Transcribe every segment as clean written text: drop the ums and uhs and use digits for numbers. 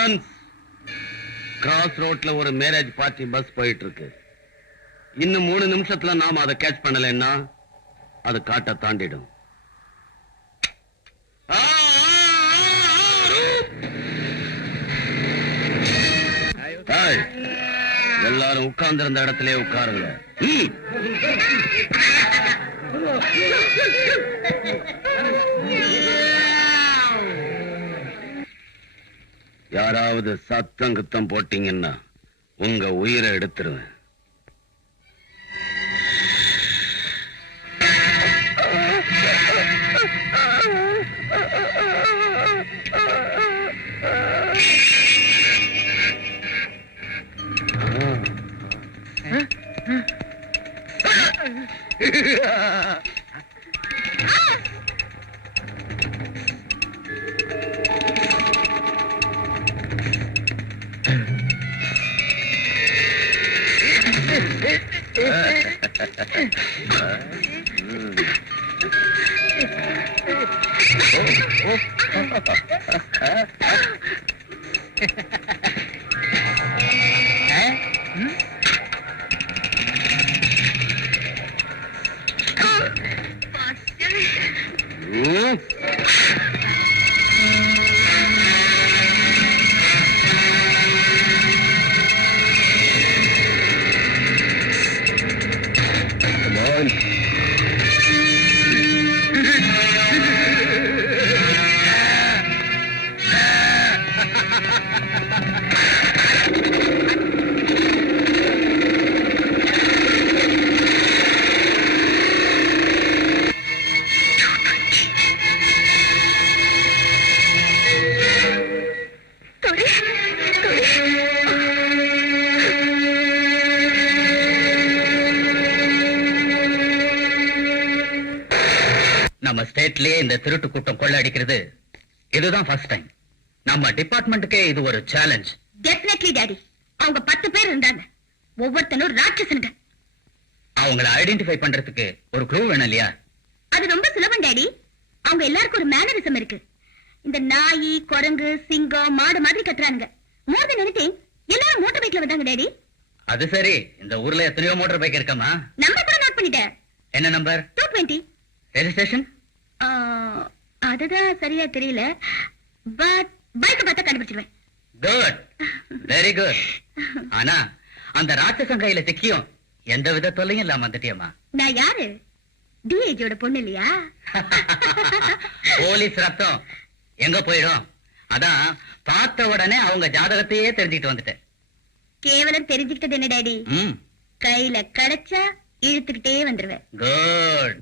Students, cross ரோட்ல ஒரு marriage party bus போயிட்டு இருக்கு. இன்னும் 3 நிமிஷத்துல நாம அதை கேட்ச் பண்ணலைன்னா அது காட்ட தாண்டிடும். எல்லாரும் உட்கார்ந்து இருந்த இடத்திலே உட்காருங்க. யாராவது சத்தம் குத்தம் போட்டீங்கன்னா உங்க உயிரை எடுத்துருவேன். நம்ம ஸ்டேட்லயே இந்த திருட்டு கூட்டம் கொள்ள அடிக்கிறது இதுதான் ஃபர்ஸ்ட் டைம். நம்ம டிபார்ட்மெண்ட்டுக்கே இது ஒரு சேலஞ்ச். Definitely daddy. அவங்க 10 பேர் இருந்தாங்க. ஒவ்வொருத்தனும் ராட்சசனுங்க. அவங்கள ஐடென்டிஃபை பண்றதுக்கு ஒரு க்ளூ வேணும் இல்லையா? அது ரொம்ப சுலபம் டாடி. அவங்க எல்லாருக்கும் ஒரு மேனரிசம் இருக்கு. இந்த நாய், குரங்கு, சிங்கம், மாடு மாதிரி கத்துறாங்க. மோர் தென் எனிதிங் எல்லாரும் மோட்டார் பைக்ல வந்தாங்க டாடி. அது சரி, இந்த ஊர்ல எத்தனையோ மோட்டார் பைக் இருக்காமா? நம்பர் கூட நோட் பண்ணிட்டேன். என்ன நம்பர்? 220. ரெஜிஸ்ட்ரேஷன்? அதுதான் சரியா தெரியல. பட் பைக் பார்த்தா கண்டுபிடிச்சிருவேன். Good, very good. ஆனா அந்த ராட்சசன் கையில சிக்கியும் எந்த வித தொல்லையும் இல்லாம வந்துட்டியம்மா. நான் யாரு? டிஏஜியோட பொண்ணு இல்லையா? போலீஸ் ரத்தம் எங்க போயிடும்? அதான் பார்த்த உடனே அவங்க ஜாதகத்தையே தெரிஞ்சுக்கிட்டு வந்துட்டேன். கேவலம் தெரிஞ்சுக்கிட்டது என்ன டாடி? கையில கிடைச்சா இழுத்துக்கிட்டே வந்துருவேன். Good.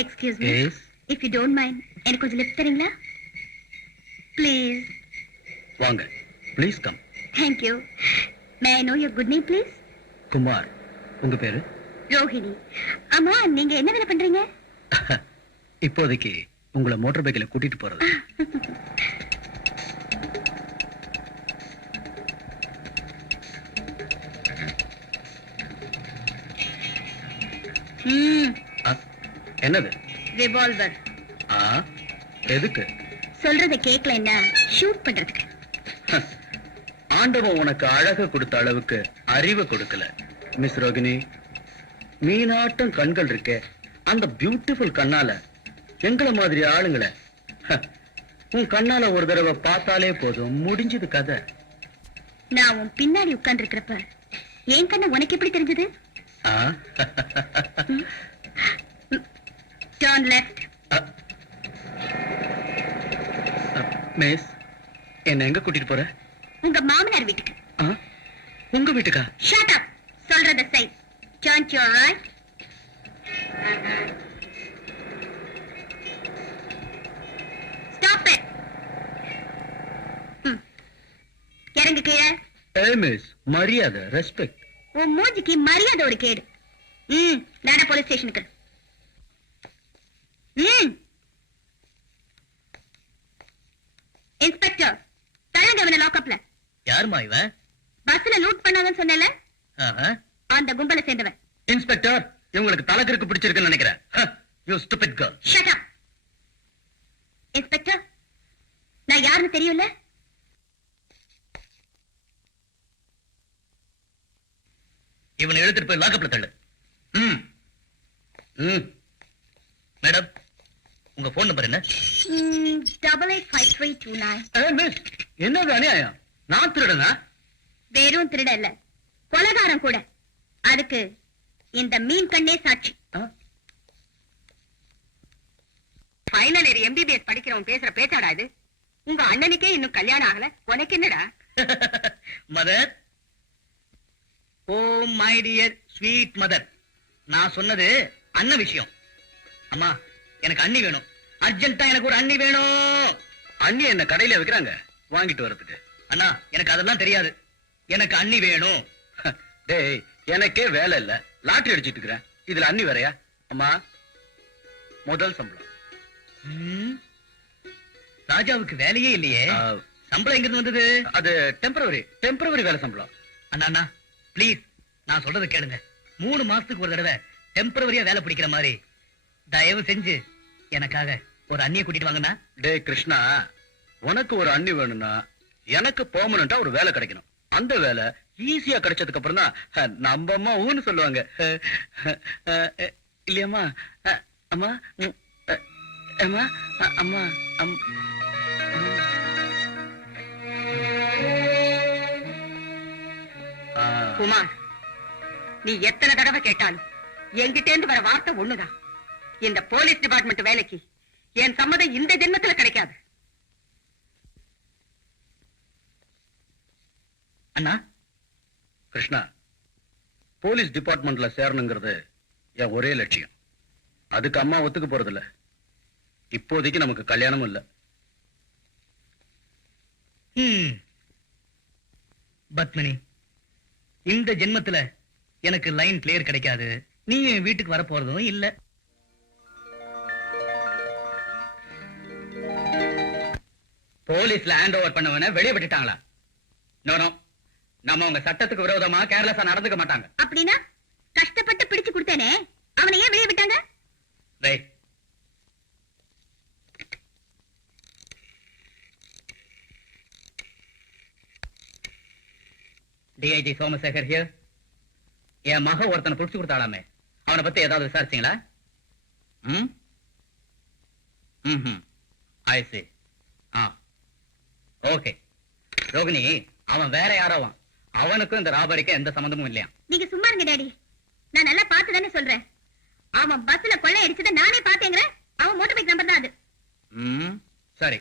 Excuse me. Yes? If you don't mind, எனக்கு கொஞ்சம் லிஃப்ட் தரீங்களா? Please. வாங்க. Please come. Thank you. May I know your good name, please? Kumar. உங்க பேரு? ரோஹிணி. அம்மா, நீங்க என்ன வேலை பண்றீங்க? இப்போதைக்கு உங்களை மோட்டார் பைக்கில் கூட்டிட்டு போறது. என்னது? ரிவால்வர். எதுக்கு? சொல்றத கேட்கலன்னா ஷூட் பண்றதுக்கு. ஆண்டவன் உனக்கு அழகு கொடுத்த அளவுக்கு அறிவு கொடுக்கல மிஸ் ரோகிணி. மீனாட்டம் கண்கள் இருக்கே, அந்த பியூட்டிஃபுல் கண்ணால எங்களை மாதிரி ஆளுங்களை உன் கண்ணால ஒரு தடவை பார்த்தாலே போதும், முடிஞ்சது கதை. நான் உன் பின்னாடி உட்கார்ந்து இருக்கிறப்ப என் கண்ண உனக்கு எப்படி தெரிஞ்சது? Turn left. மிஸ், என்ன எங்க கூட்டிட்டு போற? உங்க மாமனார் வீட்டுக்கு. உங்க வீட்டுக்கா? Shut up. சொல்றத செய். Turn to your right. Stop it. இறங்கு கீழே. ஏய் மிஸ், மரியாதை, ரெஸ்பெக்ட். உன் மூஞ்சிக்கு மரியாதை ஒரு கேடு. நானே போலீஸ் ஸ்டேஷனுக்கு. இன்ஸ்பெக்டர், தள்ளுங்க இவனை லாக்அப்ல. யாருமா இவன்? பஸ்ல லூட் பண்ணாங்கன்னு சொன்னல, அந்த கும்பலை சேர்ந்தவன். இன்ஸ்பெக்டர், இவங்களுக்கு தலைக்கருக்கு பிடிச்சிருக்குன்னு நினைக்கிறேன். You stupid girl. Shut up. Inspector, நான் யாருன்னு தெரியும்ல? இவனை எடுத்துட்டு போய் லாக்அப்ல தள்ளு. மேடம், உங்க போன் நம்பர் என்ன? 885329. என்னது அநியாயம்? நான் திருடனா? வெறும் திருட இல்ல, கொலைகாரம் கூட. அதுக்கு இந்த மீன் கண்ணே சாட்சி. ஃபைனல் இயர் எம்பிபிஎஸ் படிக்கிறவன் பேசுற பேச்சாடா இது? உங்க அண்ணனுக்கே இன்னும் கல்யாணம் ஆகல, உனக்கு என்னடா? Mother, oh my dear sweet mother, நான் சொன்னது அண்ணன் விஷயம். அம்மா, எனக்கு அண்ணி வேணும். அர்ஜென்ட்டா எனக்கு ஒரு அண்ணி வேணும். அண்ணி என்ன கடையில வைக்கிறாங்க வாங்கிட்டு வரதுக்கு? அண்ணா, எனக்கு அதெல்லாம் தெரியாது. எனக்கு அண்ணி வேணும். டேய், எனக்கே வேலை இல்ல, லாட்டரி அடிச்சிட்டு இருக்கிறேன். இதுல அண்ணி வேறையா? அம்மா, முதல் சம்பளம். ராஜாவுக்கு வேலையே இல்லையே, சம்பளம் எங்கிருந்து வந்தது? அது டெம்பரவரி வேலை சம்பளம். அண்ணா அண்ணா, பிளீஸ், நான் சொல்றதை கேளுங்க. 3 மாசத்துக்கு ஒரு தடவை டெம்பரவரியா வேலை பிடிக்கிற மாதிரி தயவு செஞ்சு எனக்காக ஒரு அண்ணியை கூட்டிட்டு வாங்கண்ணா. டே கிருஷ்ணா, உனக்கு ஒரு அண்ணி வேணும்னா எனக்கு பெர்மனண்டா ஒரு வேலை கிடைக்கணும். அந்த வேலை ஈஸியா கிடைச்சதுக்கு அப்புறம் தான் நம்ம அம்மா ஊன்னு சொல்லுவாங்க. இல்லையம்மா? அம்மா, அம்மா, அம்மா, குமார், நீ எத்தனை தடவை கேட்டாலும் என்கிட்ட இருந்து வர வார்த்தை ஒண்ணுதான். இந்த போலீஸ் டிபார்ட்மெண்ட் வேலைக்கு என் சம்மதம் இந்த ஜென்மத்துல கிடைக்காது. அண்ணா, கிருஷ்ணா, போலீஸ் டிபார்ட்மெண்ட்ல சேரணுங்கிறது என் ஒரே லட்சியம். அதுக்கு அம்மா ஒத்துக்க போறதில்ல. இப்போதைக்கு நமக்கு கல்யாணமும் இல்ல. பத்மினி, இந்த ஜென்மத்துல எனக்கு லைன் கிளியர் கிடைக்காது. நீ என் வீட்டுக்கு வர போறதும் இல்ல. போலீஸ்ல ஹேண்ட் ஓவர் பண்ணவன வெளியே விட்டுட்டாங்களா? நோ, நம்ம உங்க சட்டத்துக்கு விரோதமா கேர்லெஸ்ஸா நடந்துக்க மாட்டாங்க. அப்படின்னா கஷ்டப்பட்டு பிடிச்சு கொடுத்தேனே, அவனை ஏன் வெளியே விட்டாங்க? DIG Somasekhar here. என் மக ஒருத்தனை புடிச்சு கொடுத்தாலாமே, அவனை பத்தி ஏதாவது விசாரிச்சீங்களா? ஐ see. ஓகே ரோகிணி, அவன் வேற யாரோவான். அவனுக்கும் இந்த ராபரிக்கும் எந்த சம்பந்தமும் இல்லையா? நீங்க சும்மா இருங்க டாடி, நான் நல்லா பார்த்து தானே சொல்றேன். அவன் பஸ்ல கொள்ளை அடிச்சத நானே பார்த்தேங்கறேன். அவன் மோட்டார் பைக் நம்பர் தான் அது. சரி,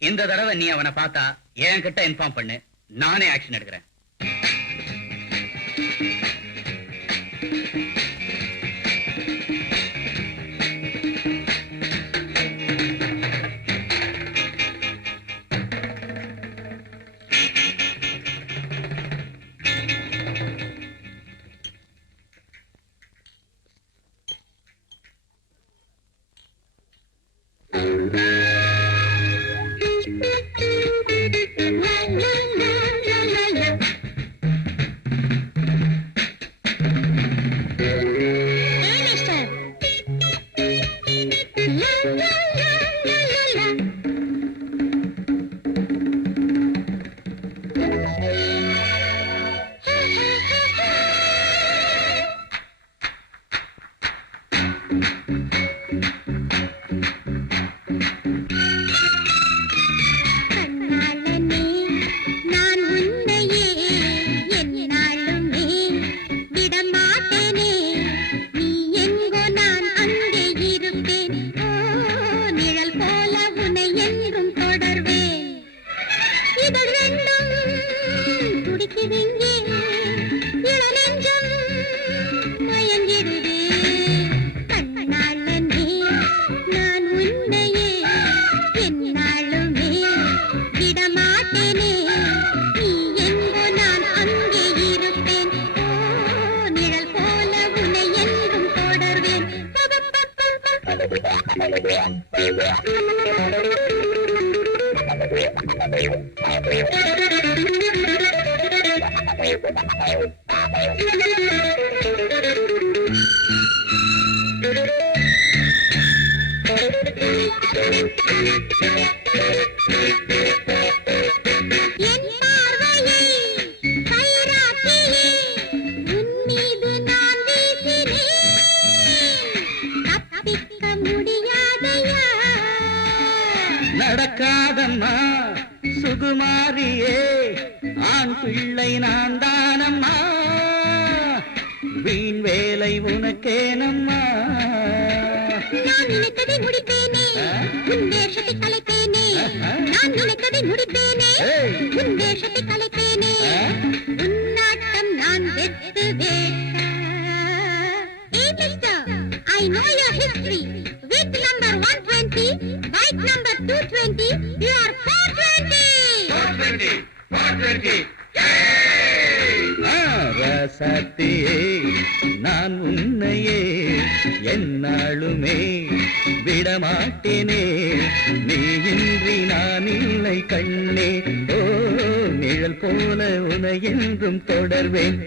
இந்த தடவை நீ அவனை பார்த்தா என்கிட்ட இன்ஃபார்ம் பண்ணு, நானே ஆக்ஷன் எடுக்கிறேன். நடக்காதம்மா சுகுமாரியே, ஆண் பிள்ளை நான் தானம்மா, வீண் வேலை உனக்கேனம்மா. நான் நினைத்ததை முடிப்பேனே, உன் வேஷத்தை கலைப்பேனே. நான் நினைத்ததை முடிப்பேனே, உன் வேஷத்தை கலைப்பேனே. உன்னாட்டம் நான் வெத்துவேன். Hey mister, I know your history. With number 120, bike number 220, you are 420. 420, 420. ரசத்தியே நான் உன்னையே என்னாலுமே விடமாட்டேனே, நீ இன்றி நான் இல்லை கண்ணே. ஓ நிழல் போல உனை என்றும் தொடர்வேன்.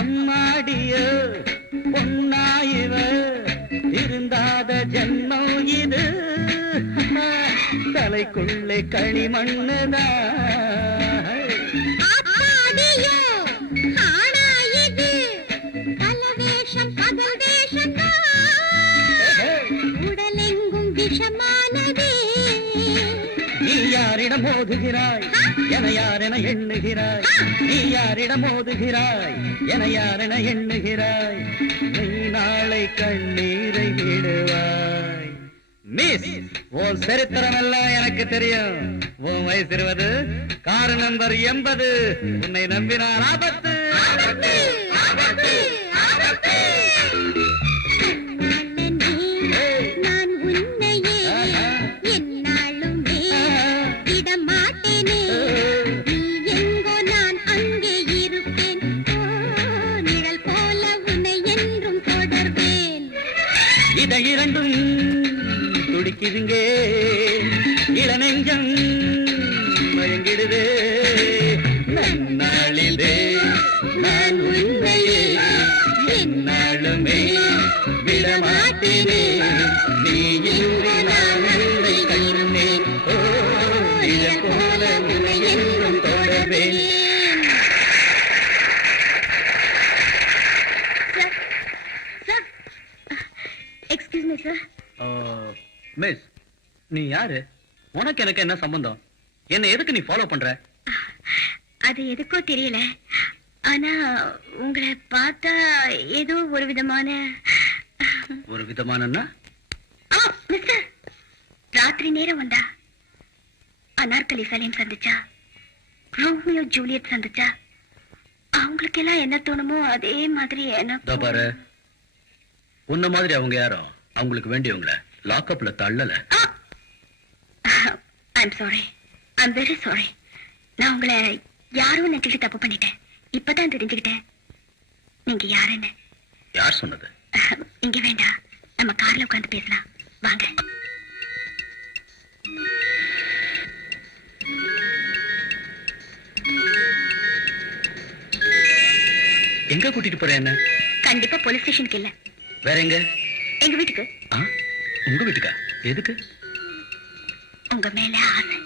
அம்மாடியோ பொன்னாயிவ இருந்தாத ஜன்மம் இது, தலைக்குள்ளே களிமண்ணுதா. நீ யாரிடம் மோதுகிறாய் என யாரென எண்ணுகிறாய், நீ யாரிடம் மோதுகிறாய் என யாரென எண்ணுகிறாய், நீ நாளை கண்ணீரை விடுவாய். மிஸ், உன் சரித்திரம் எல்லாம் எனக்கு தெரியும். உன் வயசு 20, கார் நம்பர் 80, உன்னை நம்பினார் ஆபத்து. இதை இரண்டும் துடிக்குதுங்கே, இளநெஞ்சம் மயங்கிடுதே. நன்னாளிதே நான் உன்னையே என்னாலுமே விடமாட்டேனே, நீ இன்றி நான் இல்லை கண்ணே. ஓ நிழல் போல உன்னை என்றும் தொடர்வேன். Excuse me, sir. மிஸ், நீ யாரு? உனக்கு எனக்கு என்ன சம்பந்தம்? என்ன எதுக்கு நீ ஃபாலோ பண்ற? அது எதுக்கோ தெரியல, ஆனா உங்களை பார்த்தா ஏதோ ஒரு விதமான மிஸ்டர், ராத்திரி நேரம் வந்தா அனார்கலி சலீம் சந்திச்சா, ரோமியோ ஜூலியட் சந்திச்சா, அவங்களுக்கு எல்லாம் என்ன தோணுமோ அதே மாதிரி என்ன பாரு, உன்ன மாதிரி அவங்க யாரோ அவங்களுக்கு வேண்டியவங்கள லாக்அப்ல தள்ளல. I'm sorry. I'm very sorry. நான் உங்களை யாரும் நினைச்சிட்டு தப்பு பண்ணிட்டேன். இப்பதான் தெரிஞ்சுக்கிட்டேன் நீங்க யாருன்னு. யார் சொன்னது? இங்க வேண்டாம், நம்ம கார்ல உட்கார்ந்து பேசலாம் வாங்க. எங்க கூட்டிட்டு போற? என்ன? கண்டிப்பா போலீஸ் ஸ்டேஷனுக்கு இல்ல. வேற எங்க? எங்க வீட்டுக்கு. உங்க வீட்டுக்கா? எதுக்கு? உங்க மேல ஆசை.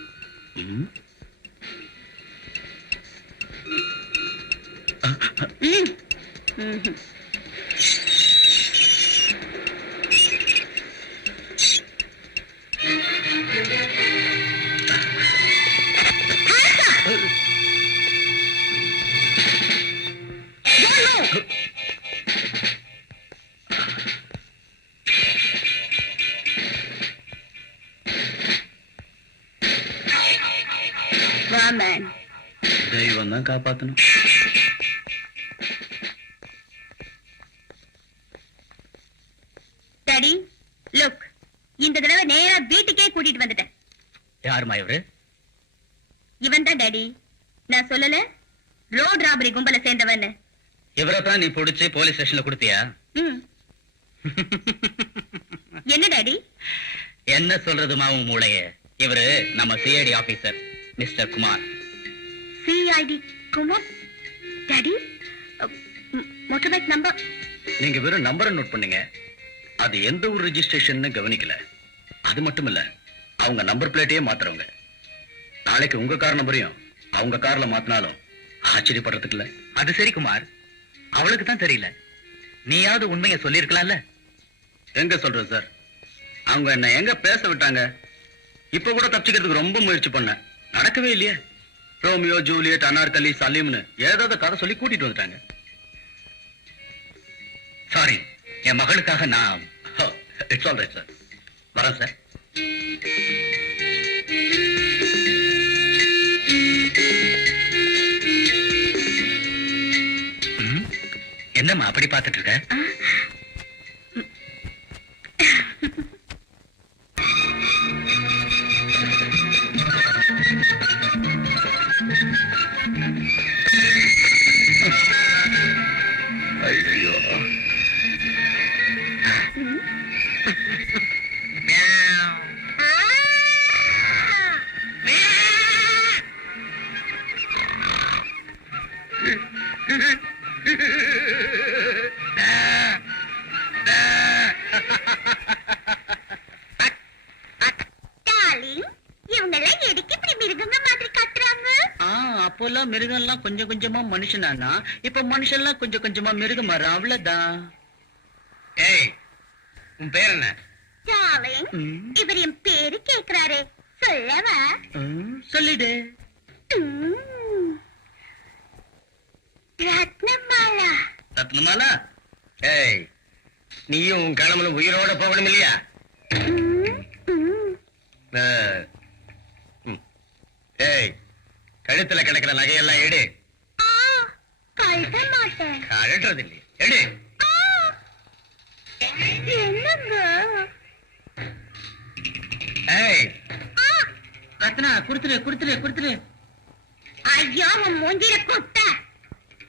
Man, தெய்வம் தான் காப்பாத்தணும். டாடி லுக், இந்த தடவை நேரா வீட்டுக்கே கூட்டிட்டு வந்துட்டேன். யாருமா இவரு? இவன் தான் டாடி. நான் சொல்லல ரோட் ராபரி கும்பல சேர்ந்தவன்னு. இவரை தான் நீ பிடிச்சு போலீஸ் ஸ்டேஷன்ல கொடுத்தியா? ம். என்ன டாடி? என்ன சொல்றது மாவும் மூளைய? இவரு நம்ம CID officer mister Kumar. CID Kumar? Daddy motor bike number? நீங்க வெறும் நம்பரை நோட் பண்ணீங்க, அது எந்த ஒரு ரெஜிஸ்ட்ரேஷன் கவனிக்கல. அது மட்டும் இல்ல, அவங்க நம்பர் பிளேட்டையே மாத்துறவங்க. நாளைக்கு உங்க கார் நம்பரையும் அவங்க கார்ல மாத்தினாலும் ஆச்சரியப்படுறதுக்கு இல்ல. அது சரி குமார், அவளுக்கு தான் தெரியல. நீயாவது உண்மையை சொல்லிருக்கலாம்ல. எங்க சொல்றது சார்? அவங்க என்ன எங்க பேச விட்டாங்க? இப்ப கூட தப்பிச்சுக்கிறதுக்கு ரொம்ப முயற்சி பண்ண, நடக்கவே இல்லையே. ரோமியோ ஜூலியட், அனார்கலி, சலீம்னு ஏதாவது கதை சொல்லி கூட்டிட்டு வந்துட்டாங்க. சாரி, என் மகளுக்காக நான் இட்ஸ் ஆல் ரைட் சார். வரேன் சார். என்னம்மா அப்படி பார்த்துட்டு இருக்க? ஐயோ, அப்போல்லாம் மிருகம்லாம் கொஞ்சம் கொஞ்சமா மனுஷனானா, இப்ப மனுஷன்லாம் கொஞ்சம் கொஞ்சமா மிருகம் மாற, அவ்வளவுதான். ஏய், உன் பேர் என்ன? டார்லிங், இவர் என் பேரு கேக்குறாரே, சொல்லவா? சொல்லிடு. ரத்னமாலா. ரத்னமாலா? ஏய், நீயும் உன் கிளம்புல உயிரோட போகணும் இல்லையா? ஏய், கழுத்துல கிடக்கிற நகையெல்லாம் எடு. கழட்ட மாட்டேன். கழட்டுறது இல்லையே, எடு. என்னங்க? ஏய், ரத்னா, குடுத்துரு குடுத்துரு குடுத்துரு. ஐயோ, உன் மூஞ்சில குட்ட.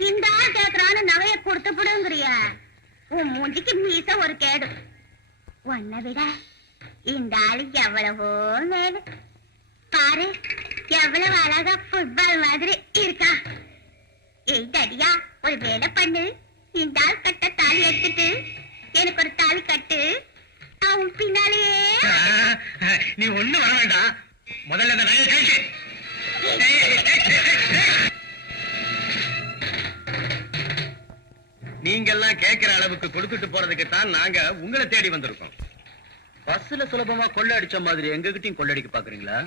இந்த ஆள் கேக்குறான்னு நகைய கொடுத்து போடுங்கிறியா? உன் மூஞ்சிக்கு மீச ஒரு கேடு. உன்னை விட இந்த ஆளு எவ்வளவோ மேல. பாரு, எவ்வளவு அழகா ஃபுட்பால் மாதிரி இருக்கா. ஏய் தடியா, ஒரு வேலை பண்ணு. இந்த ஆள் கட்ட தாலி எடுத்துட்டு எனக்கு ஒரு தாலி கட்டு. அவன் பின்னாலேயே. நீ ஒண்ணு வர வேண்டாம், முதல்ல இந்த நகையை கழிச்சு. நீங்கெல்லாம் கேட்கிற அளவுக்கு கொடுத்துட்டு போறதுக்கு தான் நாங்க உங்களை தேடி வந்திருக்கோம். பஸ்ல சுலபமா கொள்ள அடிச்ச மாதிரி எங்ககிட்டயும் கொள்ளடிக்க பாக்குறீங்களா?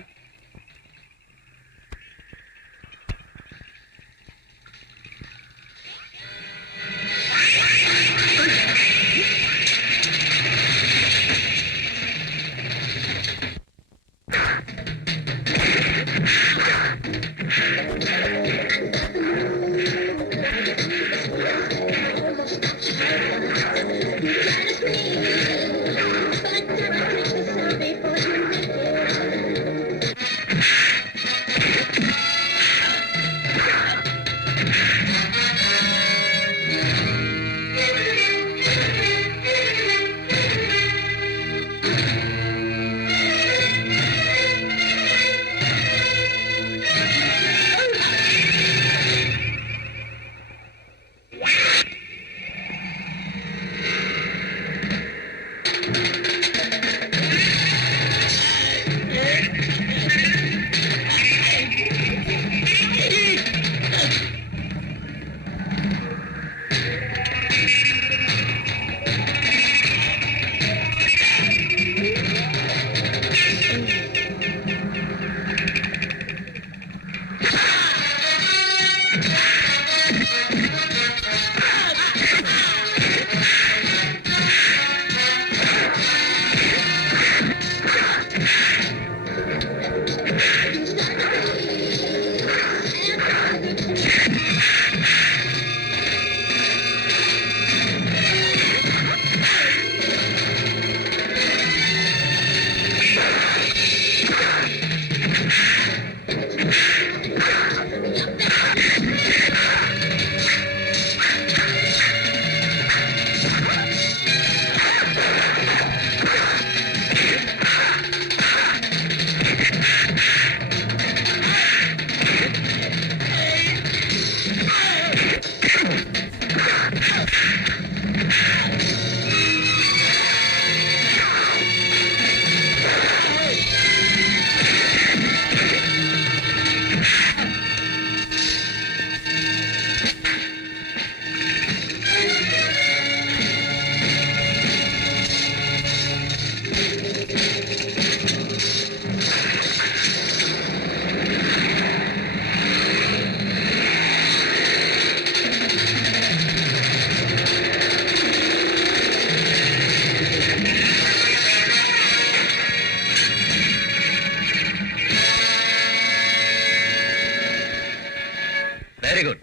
வெரி குட்,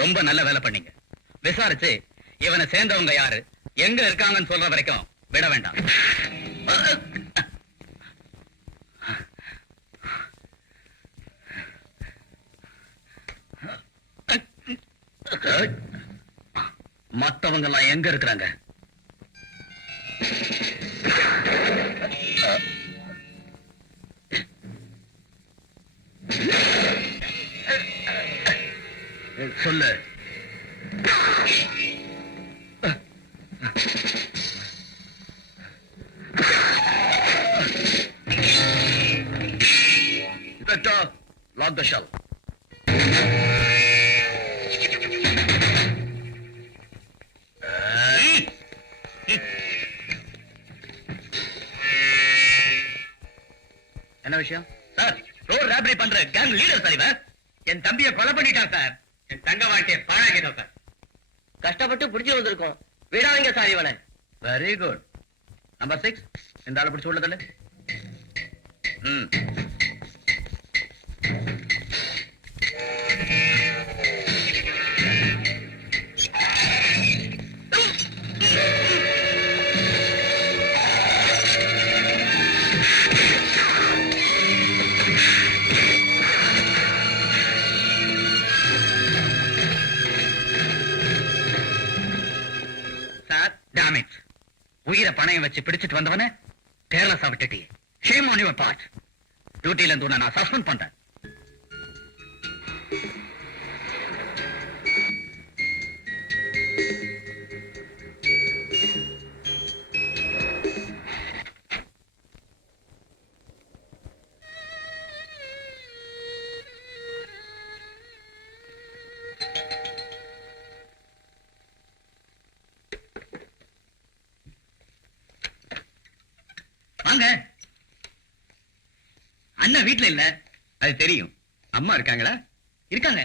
ரொம்ப நல்ல வேலை பண்ணீங்க. விசாரிச்சு இவனை சேர்ந்தவங்க யாரு, எங்க இருக்காங்கன்னு சொல்ற வரைக்கும் விட வேண்டாம். மத்தவங்க எல்லாம் எங்க இருக்கிறாங்க? சொல்லு. Lock the shell. என்ன விஷயம் சார்? ரோட் ராபரி பண்ற கேங் லீடர் சார் இவன். என் தம்பியை கொலை பண்ணிட்டான் சார். என் தங்க வாழ்க்கையை பாழாக்கிட்டான் சார். கஷ்டப்பட்டு பிடிச்சு வந்திருக்கோம், விடாதீங்க சார் இவனை. Very good. நம்பர் 6, இந்த ஆளை பிடிச்சு உள்ளதில்ல. உயிரை பணையம் வச்சு பிடிச்சிட்டு வந்தவன கேர்லஸா விட்டுட்டி. Shame on your part. டியூட்டில இருந்து நான் சஸ்பெண்ட் பண்றேன். வாங்க. அண்ணா வீட்டுல இல்ல, அது தெரியும். அம்மா இருக்காங்களா? இருக்காங்க.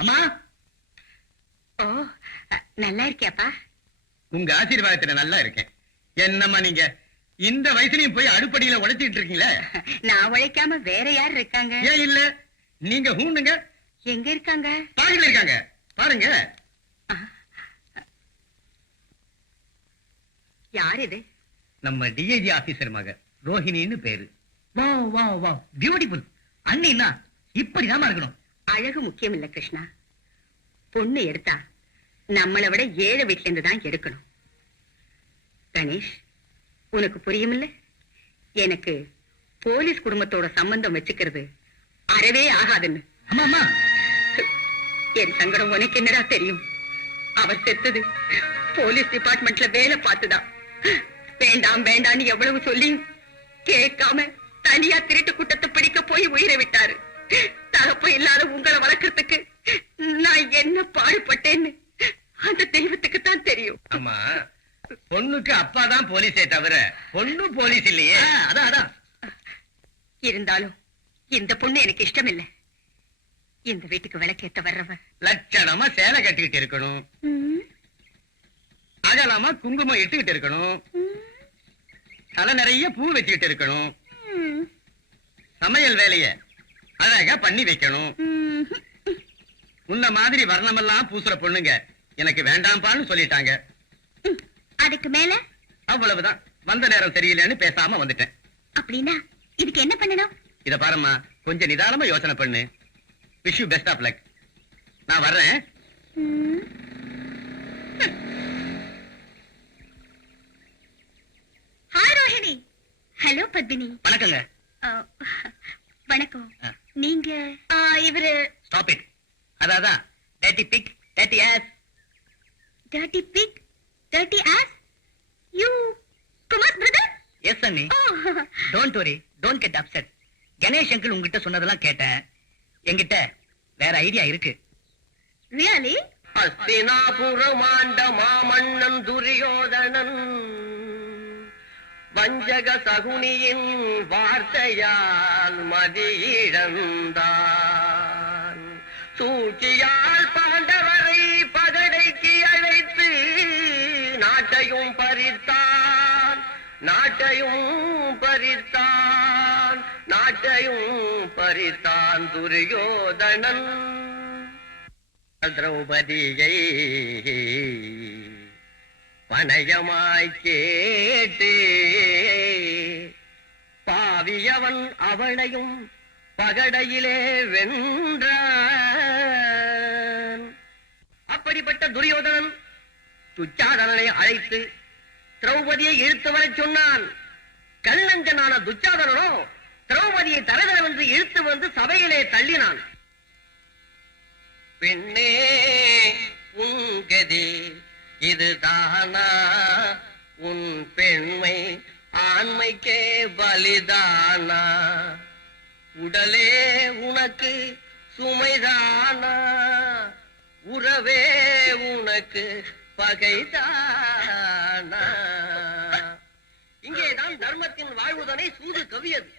அம்மா. ஓ, நல்லா இருக்கியாப்பா? உங்க ஆசீர்வாதத்துல நல்லா இருக்கேன். என்னம்மா நீங்க இந்த வயசுலயும் போய் அடுப்படியில உழைச்சிட்டு இருக்கீங்களே? நான் உழைக்காம வேற யார் இருக்காங்க? ஏன் இல்ல, நீங்க ஹூண்டுங்க. எங்க இருக்காங்க? பாருங்க, இருக்காங்க பாருங்க. யார் இது? நம்ம டிஐஜி ஆபீசர் மக ரோஹிணின்னு பேரு. வா வா வா, பியூட்டிஃபுல். அண்ணின்னா இப்படிதான் இருக்கணும். அழகு முக்கியம் இல்ல கிருஷ்ணா, பொண்ணு எடுத்தா நம்மளை விட ஏழை வீட்டுல இருந்து தான் எடுக்கணும். கணேஷ், உனக்கு புரியுமில்ல, எனக்கு போலீஸ் குடும்பத்தோட சம்பந்தம் வச்சுக்கிறது அறவே ஆகாதுன்னு. அம்மா அம்மா, என் சங்கடம் உனக்கு என்னடா தெரியும்? அவர் செத்தது போலீஸ் டிபார்ட்மெண்ட்ல வேலை பார்த்துதான். வேண்டாம் வேண்டான்னு எவ்வளவு சொல்லி கேட்காம தனியா திருட்டு கூட்டத்தை பிடிக்க போய் உயிரை விட்டாரு. தகப்ப இல்லாத உங்களை வளர்க்கறதுக்கு நான் என்ன பாடுபட்டேன்னு அந்த தெய்வத்துக்கு தான் தெரியும். அம்மா, பொண்ணுக்கு அப்பா தான் போலீஸே தவிர பொண்ணு போலீஸ் இல்லையே. அதான் அதான். இருந்தாலும் இந்த பொண்ணு எனக்கு இஷ்டம் இல்லை. இந்த வீட்டுக்கு விளக்கேத்த வர்றவ லட்சணமா சேலை கட்டிக்கிட்டு இருக்கணும், அகலமா குங்குமம் இட்டுக்கிட்டு இருக்கணும், தலை நிறைய பூ வச்சுக்கிட்டு இருக்கணும், சமையல் வேலைய அழகா பண்ணி வைக்கணும். உன்ன மாதிரி வர்ணமெல்லாம் பூசுற பொண்ணுங்க எனக்கு வேண்டாம்பான்னு சொல்லிட்டாங்க. அதுக்கு மேல அவ்வளவுதான். வந்த நேரம் சரியில்லைன்னு பேசாம வந்துட்டேன். அப்படின்னா இதுக்கு என்ன பண்ணணும்? இத பாரும்மா, கொஞ்சம் நிதானமா யோசனை பண்ணு. Wish you best of luck. நான் வர்றேன். ஹாய் ரோஹிணி. ஹலோ பத்மினி. வணக்கங்க. வணக்கம். நீங்க இவரு? Stop it. அதான் daddy pig, daddy ass. Dirty pig, dirty ass. You Kumar brother? Yes அண்ணி. Don't worry, don't get upset. Ganesh uncle உங்ககிட்ட சொன்னதெல்லாம் கேட்டேன். என்கிட்ட வேற ஐடியா இருக்கு. ரியலி? அஸ்தினாபுரம் ஆண்ட மாமன்னன் துரியோதனன் வஞ்சக சகுனியின் வார்த்தையால் மதியிழந்தான். சூழ்ச்சியால் பாண்டவரை பகடைக்கு அழைத்து நாட்டையும் பறித்தான், நாட்டையும் பறித்தான், நாட்டையும் பறித்தான் துரியோதனன். திரௌபதியை பனயமாய் கேட்டு பாவியவன் அவளையும் பகடையிலே வென்றான். அப்படிப்பட்ட துரியோதனன் துச்சாதனனை அழைத்து திரௌபதியை இழுத்து வரச் சொன்னான். கல்லஞ்சனான துச்சாதனனோ திரௌபதியை தரதரவென்று இழுத்து வந்து சபையிலே தள்ளினான். பெண்ணே உன் கதி இதுதானா, உன் பெண்மை ஆண்மைக்கே பலிதானா, உடலே உனக்கு சுமைதானா, உறவே உனக்கு பகைதானா. இங்கேதான் தர்மத்தின் வாழ்வுதனை சூது கவியது.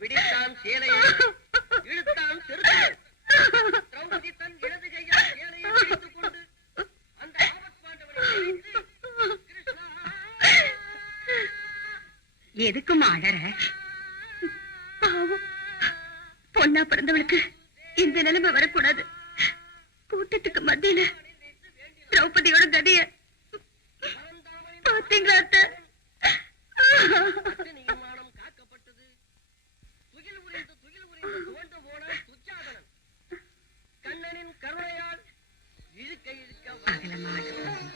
பிடித்தான் சேலையை, இழுத்தான் செருக்கையை. திரௌபதி தன் இடது கையால் சேலையை பிடித்துக் கொண்டு அந்த ஆபத் பாண்டவனை அழைத்து, கிருஷ்ணா. எதுக்கும் அழற? பாவம், பொண்ணா பிறந்தவளுக்கு இந்த நிலைமை வரக்கூடாது. கூட்டத்துக்கு மத்தியில திரௌபதியோட கதிய பாத்தீங்களா அத்தை? நியமானம் காக்கப்பட்டது. துகில் உரிந்து துவண்டு போனான் துச்சாதனன். கண்ணனின் கருணையால் இழுக்க இழுக்க அகலமான பொண்ணு,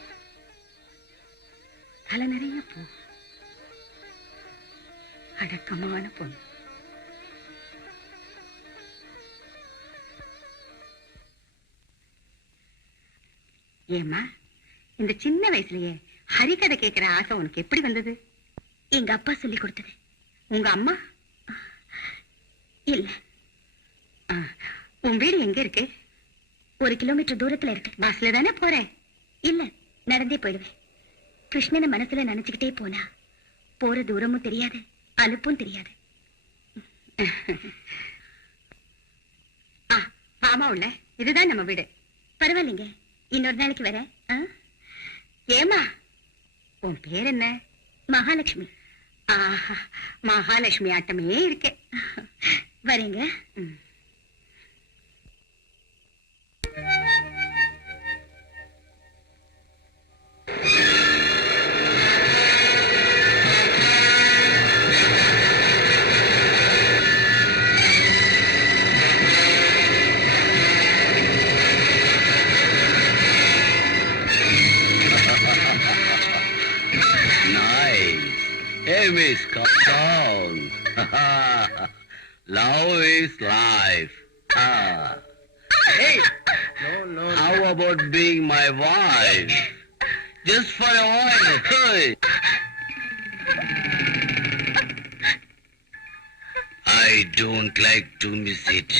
தலை நிறைய பூ, அடக்கமான பொண்ணு. ஏமா இந்த சின்ன வயசுலயே ஹரிகதை கேட்கிற ஆசை உனக்கு எப்படி வந்தது? எங்க அப்பா சொல்லி கொடுத்தது. உங்க அம்மா? இல்ல, உன் வீடு எங்க இருக்கு? 1 கிலோமீட்டர் தூரத்துல இருக்கு. பஸ்ல தானே போறேன்? இல்ல, நடந்தே போயிடுவேன். கிருஷ்ணனை மனசுல நினைச்சுக்கிட்டே போனா போற தூரமும் தெரியாது, அலுப்பும் தெரியாது. ஆமா உள்ள இதுதான் நம்ம வீடு. பரவாயில்லைங்க, இன்னொரு நாளைக்கு வரேன். ஏமா உன் பேர் என்ன? மகாலட்சுமி. மகாலட்சுமி ஆட்டமே இருக்கே. வரேங்க. Hey, miss, calm down. Love is life. Hey, no. How about being my wife? Just for a while. Hey. I don't like to miss it.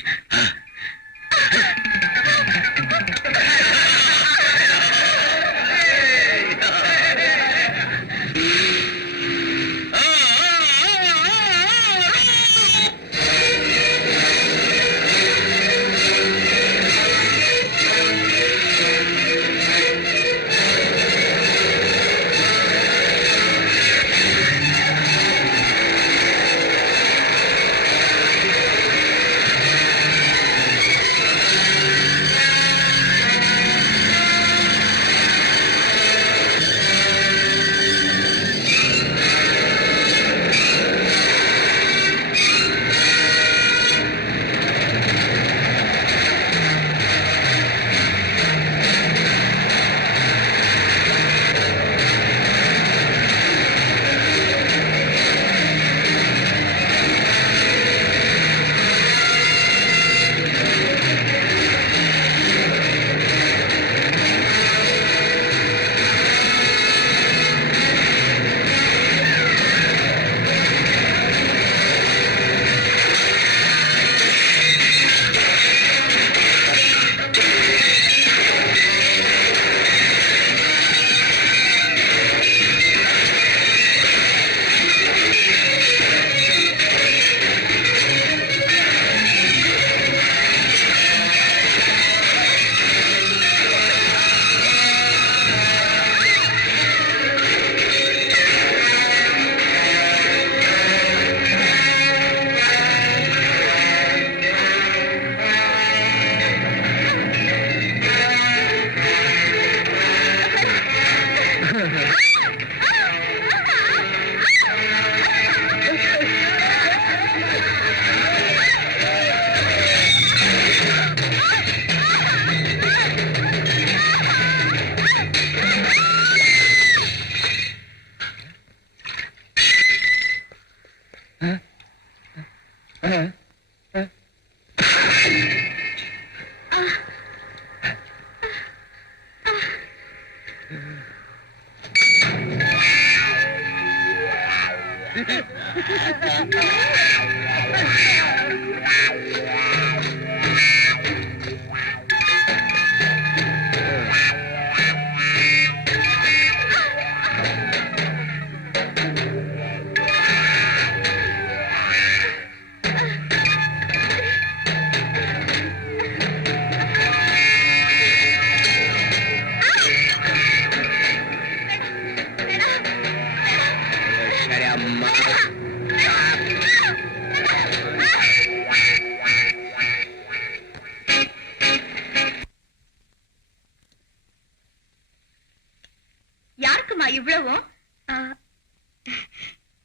இவ்வளவும் ஆ,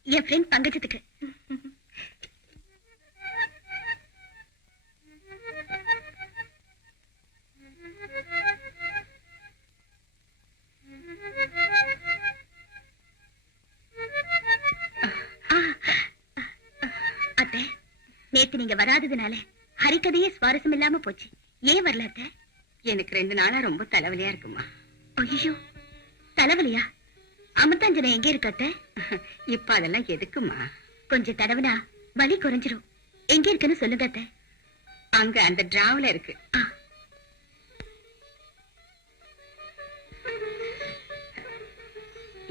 என் ஃப்ரெண்ட் பங்கஜத்துக்கு. அத்தை, நேத்து நீங்க வராததுனால ஹரிக்கதையே சுவாரஸ்யம் இல்லாம போச்சு. ஏன் வரல அத்தை? எனக்கு 2 நாளா ரொம்ப தலைவலியா இருக்குமா. ஐயோ, தலைவலியா? அமிர்தாஞ்சனம் எங்க இருக்கு அத்தை? இப்ப அதெல்லாம் எதுக்குமா? கொஞ்சம் தடவுனா வலி குறைஞ்சிரும். எங்க இருக்குன்னு சொல்லுங்க அத்தை. அங்க அந்த டிராவ்ல இருக்கு. ஆ.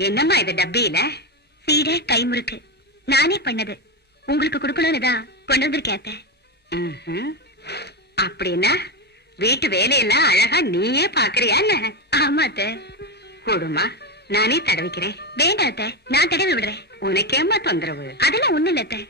என்னம்மா இது டப்பியில? சீடை கைமுறுக்கு நானே பண்ணது. உங்களுக்கு கொடுக்கணும்னு தான் கொண்டு வந்திருக்கேன் அத்தை. ம்ஹும். அப்படின்னா வீட்டு வேலையெல்லாம் அழகா நீயே பாக்குறியா? ஆமா அத்தை. கொடுமா, நானே தடவிக்கிறேன். வேண்டாம் அத்தை, நான் தடவி விடுறேன். உனக்கேம்மா தொந்தரவு? அதெல்லாம் ஒண்ணு இல்ல அத்தை.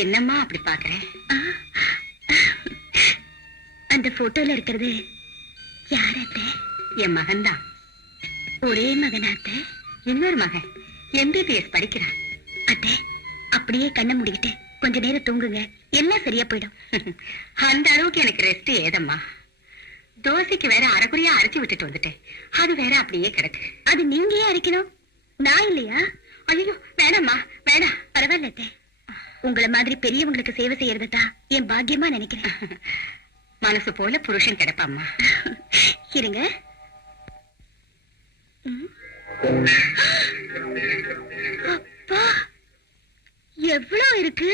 என்னம்மா அப்படி பாக்குற? அந்த போட்டோல இருக்கிறது யார் அத்தை? என் மகன்தான். ஒரே மகனா அத்தை? இன்னொரு மகன் எம்பிபிஎஸ் படிக்கிறான். அத்தை, அப்படியே கண்ணை மூடிக்கிட்டு கொஞ்ச நேரம் தூங்குங்க, எல்லாம் சரியா போயிடும். அந்த அளவுக்கு எனக்கு ரெஸ்ட் ஏதம்மா. தோசைக்கு வேற அரைக்குறையா அரைச்சு விட்டுட்டு வந்துட்டேன். அது வேற அப்படியே கிடக்கு. அது நீங்க ஏன் அரைக்கணும், நான் இல்லையா? ஐயோ வேணாம்மா, வேணாம். பரவாயில்ல அத்தை, உங்களை மாதிரி பெரியவங்களுக்கு சேவை செய்யறதுதான் என் பாக்கியமா நினைக்கிறேன். மனசு போல புருஷன் கிடைப்பாம்மா. இருங்க. அப்பா, எவ்வளவு இருக்கு?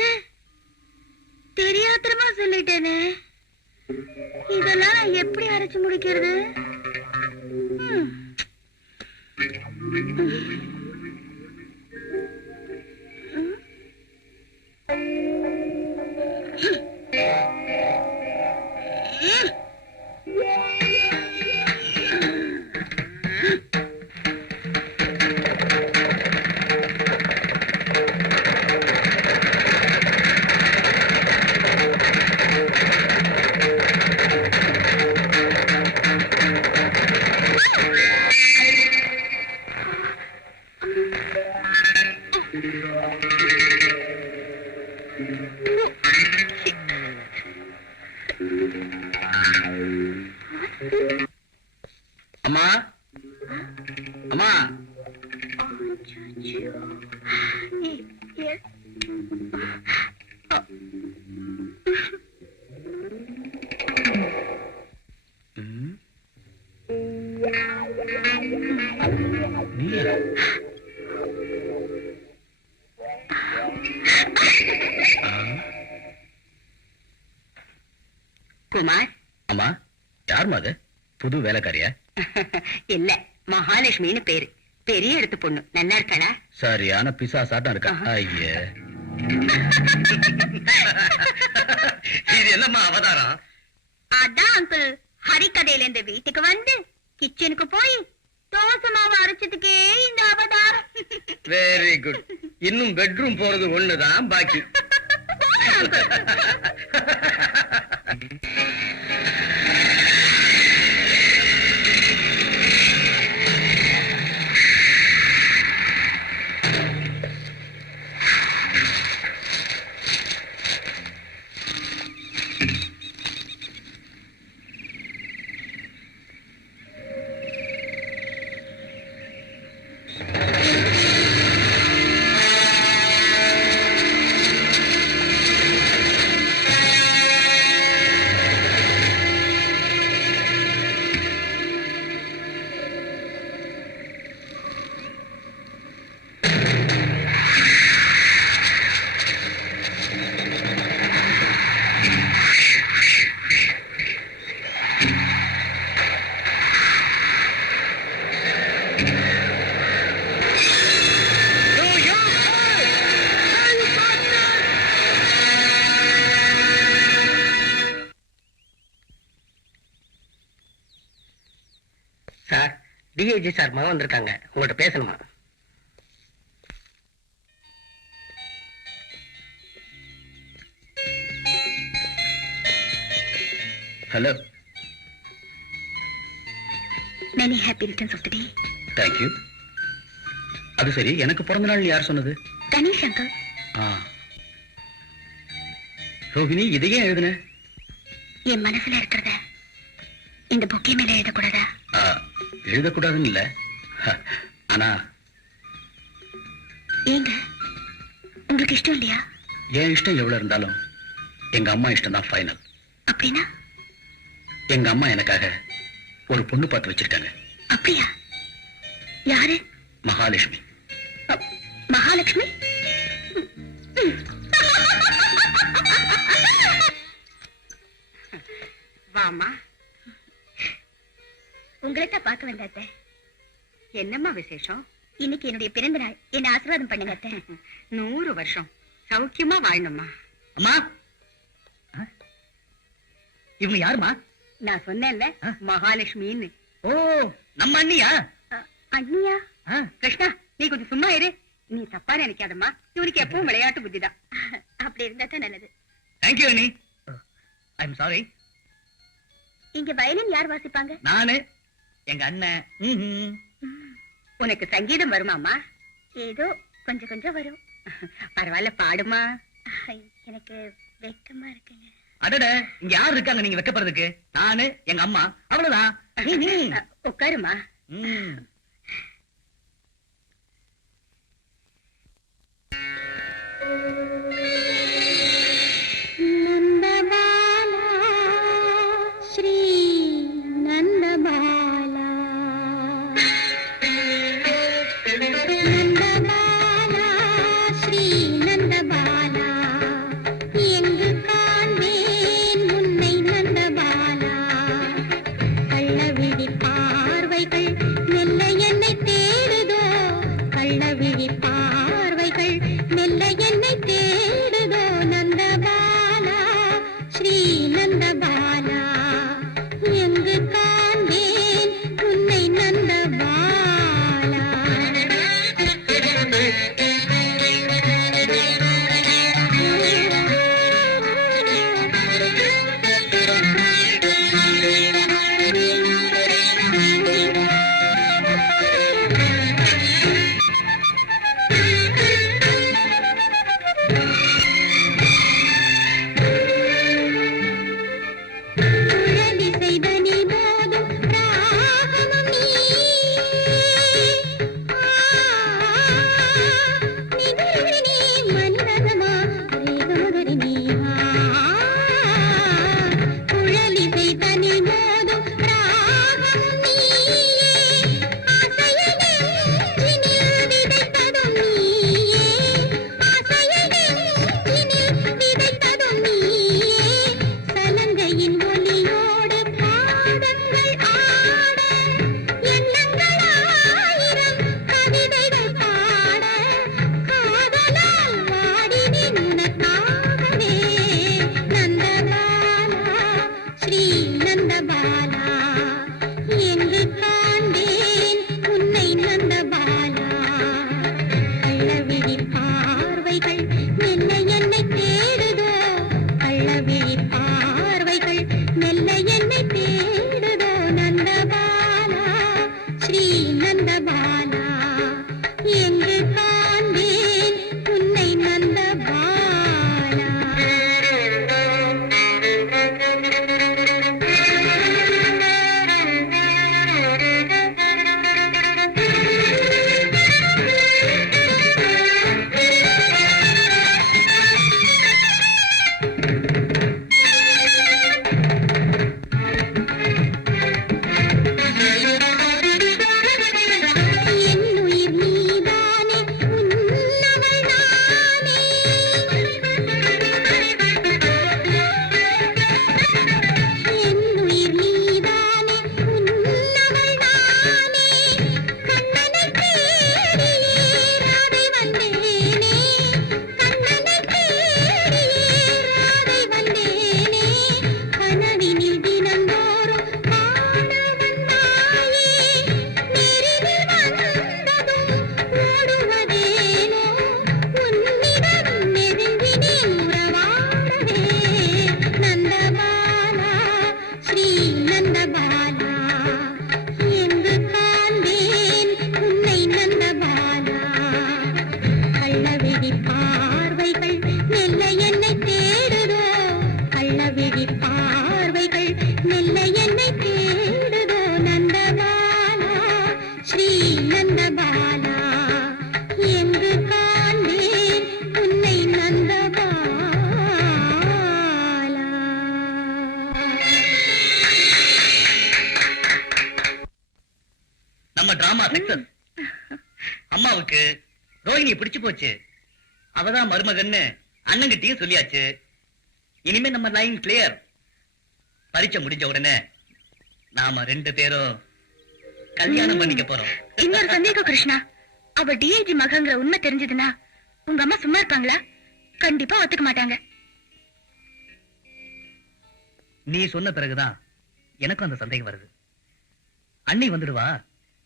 தெரியாதனமா சொல்லிட்டேனே. இதெல்லாம் நான் எப்படி அரைச்சு முடிக்கிறது? ம். அம்மா, அம்மா, குமார். அம்மா, யார் மது? புது வேலைக்காரியா? இல்ல, மகாலட்சுமின்னு பேரு. பெரிய இடத்து பொண்ணு. நல்லா இருக்காளா? சரியான பிசாசாட்டம் இருக்கா? ஐயே, இது என்னம்மா அவதாரம்? அதான் அங்கிள், ஹரிக்கதையில இந்த வீட்டுக்கு வந்து கிச்சனுக்கு போய் தோசை மாவு அரைச்சதுக்கே இந்த அவதாரம். Very good. இன்னும் பெட்ரூம் போறது ஒண்ணுதான் பாக்கி. டிஐஜி சார் மகன் வந்திருக்காங்க, உங்கள்கிட்ட பேசணுமா? Hello. Many happy returns of the day. Thank you. அது சரி, எனக்கு பிறந்த நாள் யார் சொன்னது? கணேஷ் அங்கிள். ரோகிணி, இதையே எழுதுன? என் மனசுல இருக்கிறத இந்த புக்கே மேல எழுதக்கூடாதா? எழுதக்கூடாதுன்னு இல்ல, ஆனா ஏங்க உங்களுக்கு இஷ்டம் இல்லையா? என் இஷ்டம் எவ்வளவு இருந்தாலும் எங்க அம்மா இஷ்டம் தான் ஃபைனல். அப்படின்னா? எங்க அம்மா எனக்காக ஒரு பொண்ணு பார்த்து வச்சிருக்காங்க. அப்படியா? யாரு? மகாலட்சுமி. மகாலட்சுமி? வாமா. உங்களைத்தான் பார்க்க வந்த அத்தை. என்னம்மா விசேஷம்? இன்னைக்கு என்னுடைய பிறந்த நாள், என்ன ஆசீர்வாதம் பண்ணுங்க அத்தை. 100 வருஷம் சௌக்கியமா வாழணும்மா. அம்மா, இவங்க யாருமா? நான் சொன்னேன்ல, மகாலட்சுமின்னு. ஓ, நம்ம அண்ணியா? அண்ணியா? கிருஷ்ணா, நீ கொஞ்சம் சும்மா இரு. நீ தப்பா நினைக்காதம்மா, இவருக்கு எப்பவும் விளையாட்டு புத்திதான். அப்படி இருந்தா தான் நல்லது. தேங்க்யூ அண்ணி. I am sorry. இங்க வயலின் யார் வாசிப்பாங்க? நானு, எங்க அண்ணன். உனக்கு சங்கீதம் வருமாமா? ஏதோ கொஞ்சம் கொஞ்சம் வரும். பரவாயில்ல, பாடுமா. எனக்கு வெக்கமா இருக்குங்க. அடட, இங்க யார் இருக்காங்க நீங்க வைக்கப்படுறதுக்கு? நானு, எங்க அம்மா, அவ்வளவுதான். உட்காருமா. நந்தபாலா, ஸ்ரீ நந்தபாலா, நந்தபாலா, ஸ்ரீ நந்தபாலா, எங்கு காண்பேன் உன்னை நந்தபாலா, கள்ளவிழி பார்வைகள் மெல்ல என்னை தேடுதோ, கள்ளவிழி பார்வைகள் மெல்ல என்னை தேடுதோ. சக்சஸ். அம்மாவுக்கு ரோஹிணியை பிடிச்சு போச்சு. அவதான் மருமகன்னு அண்ணங்கிட்டயும் சொல்லியாச்சு. இனிமே நம்ம லைன் கிளியர். பரீட்சை முடிஞ்ச உடனே நாம 2 பேரும் கல்யாணம் பண்ணிக்க போறோம். இன்னொரு சந்தேகம் கிருஷ்ணா, அவ டிஐஜி மகங்கிற உண்மை தெரிஞ்சதுன்னா உங்க அம்மா சும்மா இருப்பாங்களா? கண்டிப்பா ஒத்துக்க மாட்டாங்க. நீ சொன்ன பிறகுதான் எனக்கும் அந்த சந்தேகம் வருது. அண்ணி வந்துடுவா,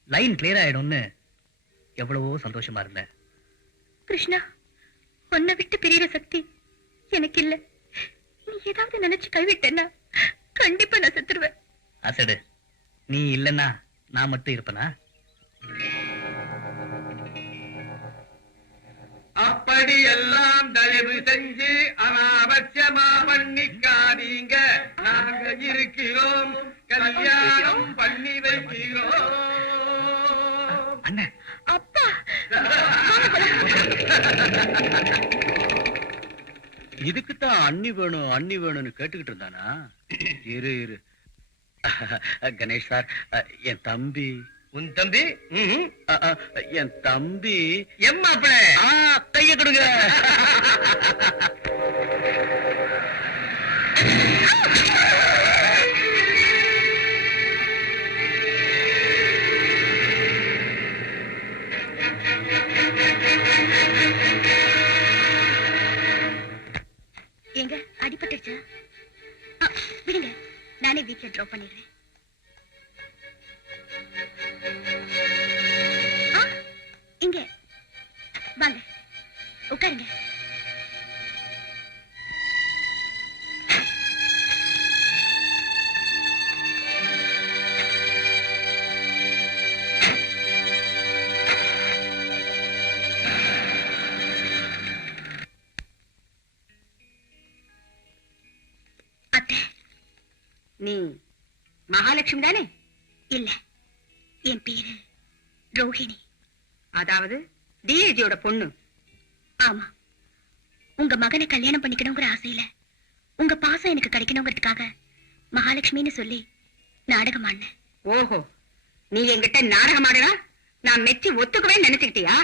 லைன் கிளியர் ஆயிடும்னு எவ்வளவோ சந்தோஷமா இருந்த. கிருஷ்ணா, உன்னை விட்டு பிரியற சக்தி எனக்கு இல்ல. நீ ஏதாவது நினைச்சு கைவிட்டேன்னா கண்டிப்பா நான் செத்துருவேன். அசடு, நீ இல்லன்னா நான் மட்டும் இருப்பனா? அப்படி எல்லாம் தயவு செஞ்சு அனாவசியமா பண்ணிக்காதீங்க. நாங்க இருக்கிறோம், கல்யாணம் பண்ணி வைக்கிறோம். அண்ணன், அப்பா, இதுக்குத்தான் அண்ணி வேணும் அண்ணி வேணும்னு கேட்டுக்கிட்டு இருந்தானா? இரு இரு. கணேஷ் சார், என் தம்பி. உன் தம்பி? என் தம்பி. எம்மாப்பிள கைய கொடுங்க. எங்க அடிபட்டுச்சா? விடுங்க, நானே வீட்டுல டிராப் பண்ணிடுறேன். இங்க வாங்க, உட்காருங்க. நீ மகாலட்சுமி தானே? இல்ல, என் பேரு ரோஹிணி. அதாவது டிஏஜியோட பொண்ணு. ஆமா, உங்க மகனை கல்யாணம் பண்ணிக்கணுங்கிற ஆசையில உங்க பாசம் எனக்கு கிடைக்கணுங்கிறதுக்காக மகாலட்சுமின்னு சொல்லி நாடகம் ஆடினேன். ஓஹோ, நீ என்கிட்ட நாடகம் ஆடுறா நான் மெச்சி ஒத்துக்குவேன்னு நினைச்சுக்கிட்டியா?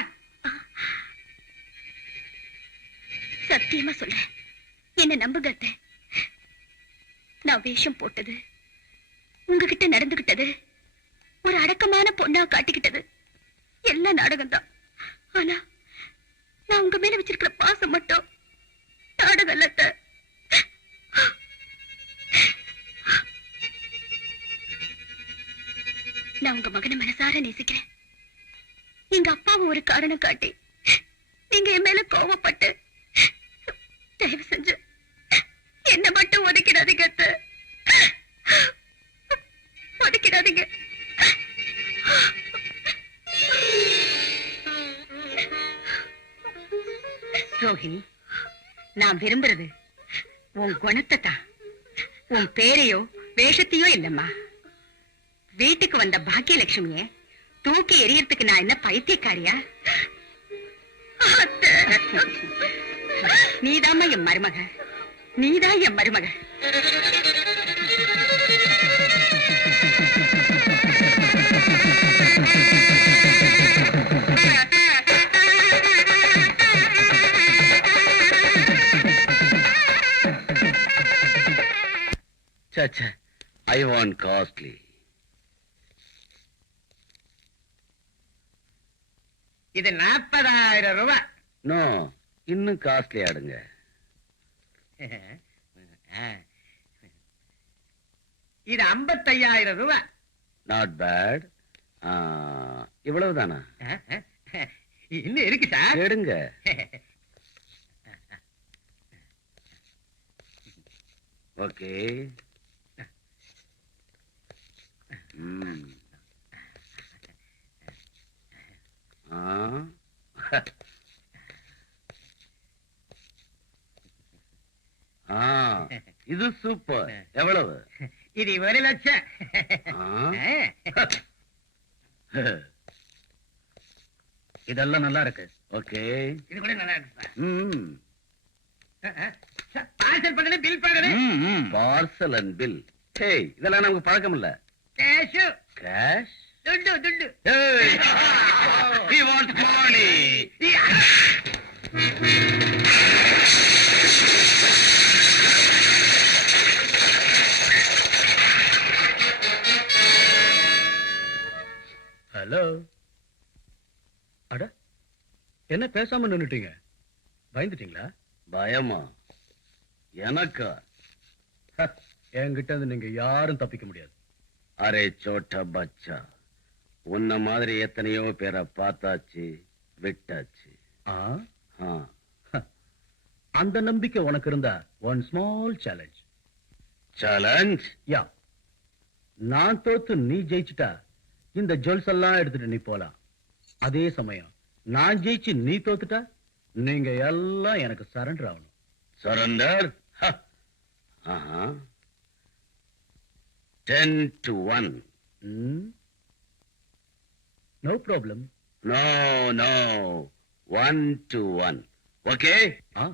சத்தியமா சொல்றேன், என்ன நம்புங்க அத்தை. நான் வேஷம் போட்டது, உங்ககிட்ட நடந்துகிட்டது, ஒரு அடக்கமான பொண்ணா காட்டிக்கிட்டது எல்லாம் நாடகம்தான். ஆனா நான் உங்க மேல வச்சிருக்கிற பாசம் மட்டும் நாடகம் இல்ல அத்தை. நான் உங்க மகனை மனசார நேசிக்கிறேன். எங்க அப்பாவை ஒரு காரணம் காட்டி நீங்க என் மேல கோவப்பட்டு தயவு செஞ்சு என்ன மட்டும் ஒதுக்கிடாதீங்க அத்தை. ஒதுக்கிடாதீங்க. ரோஹிணி, நான் விரும்புறது உன் குணத்தை தான், உன் பேரையோ வேஷத்தையோ இல்லம்மா. வீட்டுக்கு வந்த பாக்கியலட்சுமிய தூக்கி எரியறதுக்கு நான் என்ன பைத்தியக்காரியா? நீதாம்மா என் மருமக, நீதான் என் மருமக. I want costly. இது 40,000 ரூபாய். நோ, இன்னும் காஸ்ட்லி ஆடுங்க. இது 55,000 ரூபாய். Not bad. இவ்வளவுதானா? இன்னும் இருக்கு சார். எடுங்க. ஓகே. இது சூப்பர். எவ்வளவு? இது 1 லட்சம். இதெல்லாம் நல்லா இருக்கு. ஓகே, இது கூட நல்லா இருக்கு சார். ம், பார்சல் பண்ணணும், பில் பண்ணணும். Parcel and bill. ஹே, இதெல்லாம் நமக்கு பழக்கம் இல்ல. கேஷ். கேஷ்? துண்டு துண்டு Hey! He wants money! Hello. அட, என்ன பேசாம நின்னுட்டீங்க? பயந்துட்டீங்களா? பயமா எனக்கா? என்கிட்ட இருந்து நீங்க யாரும் தப்பிக்க முடியாது. அரே சோட்டா பச்சா, உன்ன மாதிரி எத்தனையோ பேரை பார்த்தாச்சு, விட்டாச்சு. ஆ? ஆ, அந்த நம்பிக்கை உனக்கு இருந்தா ஒன் ஸ்மால் சேலஞ்ச். சேலஞ்ச்? யா, நான் தோத்து நீ ஜெயிச்சுட்டா இந்த ஜுவல்ஸ் எல்லாம் எடுத்துட்டு நீ போலாம். அதே சமயம் நான் ஜெயிச்சு நீ தோத்துட்டா நீங்க எல்லாம் எனக்கு சரண்டர் ஆகணும். Surrender? 10 to 1. No problem. No, no. 1 to 1. Okay? Ah,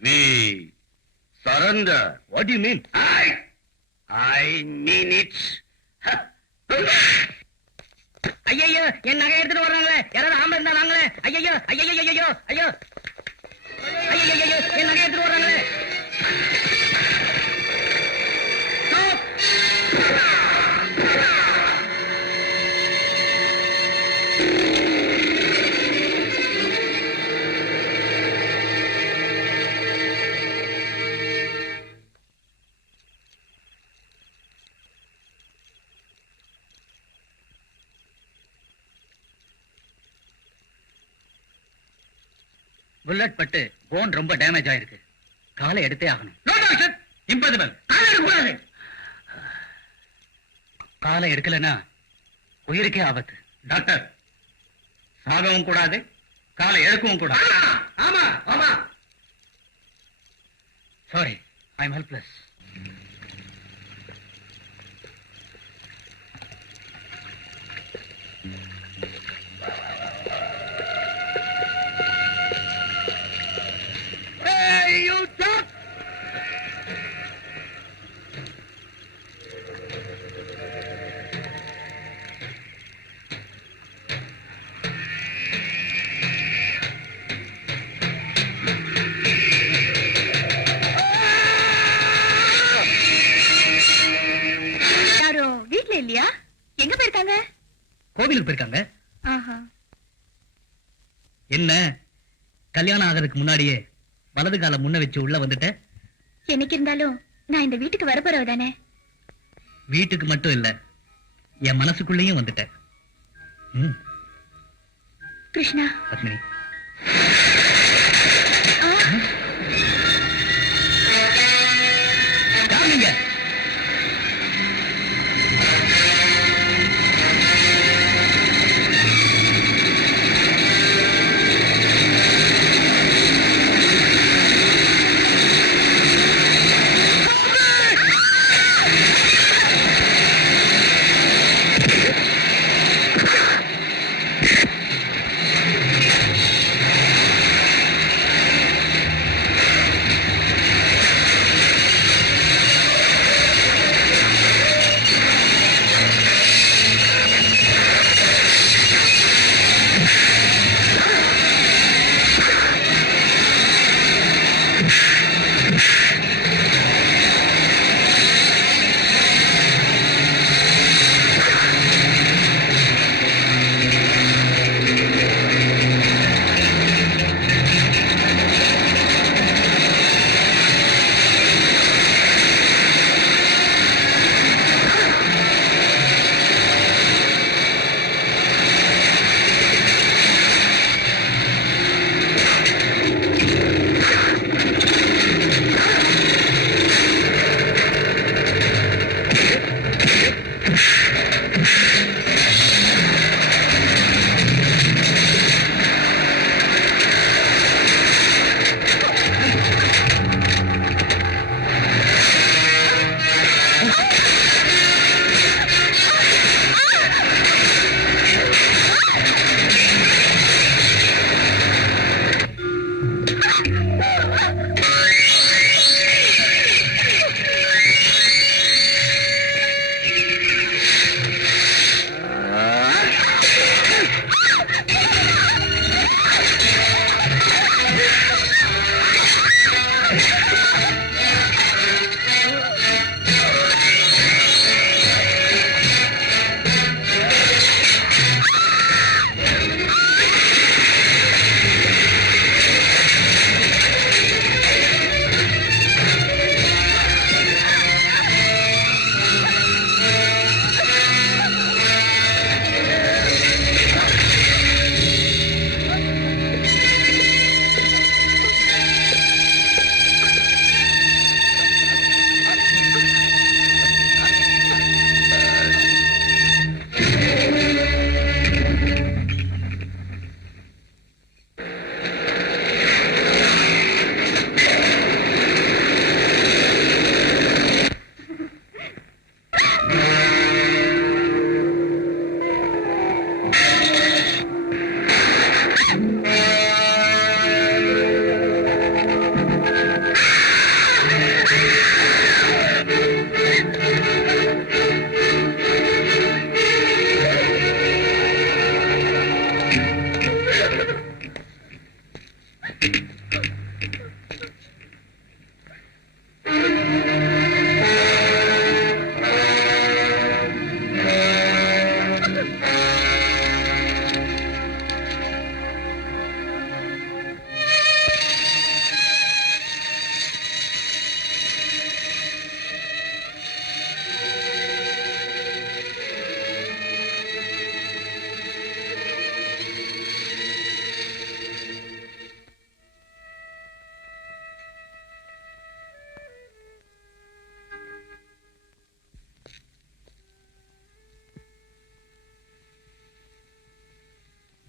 We surrender. what do you mean? I mean it. ஐயோ என் நகை எடுத்துட்டு வர்றாங்களே, யாராவது ஆம்பளை இருந்தா வாங்களே. ஐயோ ஐயோ ஐயோ ஐயோ ஐயோ என் நகை எடுத்துட்டு வர்றாங்களே. புல்லட் பட்டு போன் ரொம்ப டேமேஜ் ஆயிருக்கு. காலை எடுத்தே ஆகணும். No doctor, impossible. காலை எடுக்கக்கூடாது. காலை எடுக்கலனா உயிருக்கே ஆபத்து. டாக்டர், சாகவும் கூடாது, காலை எடுக்கவும் கூடாது. ஆமா ஆமா. Sorry, I am helpless. Hey, you duck! கோவிலுக்கு போயிருக்காங்க. ஆஹா. என்ன கல்யாணம் ஆகிறதுக்கு முன்னாடியே வலது கால முன்ன வச்சு உள்ள வந்துட்ட? எனக்கு இருந்தாலும் நான் இந்த வீட்டுக்கு வரப்போறவ தானே. வீட்டுக்கு மட்டும் இல்ல, என் மனசுக்குள்ளேயும் வந்துட்ட. கிருஷ்ணா. பத்மினி, நீங்க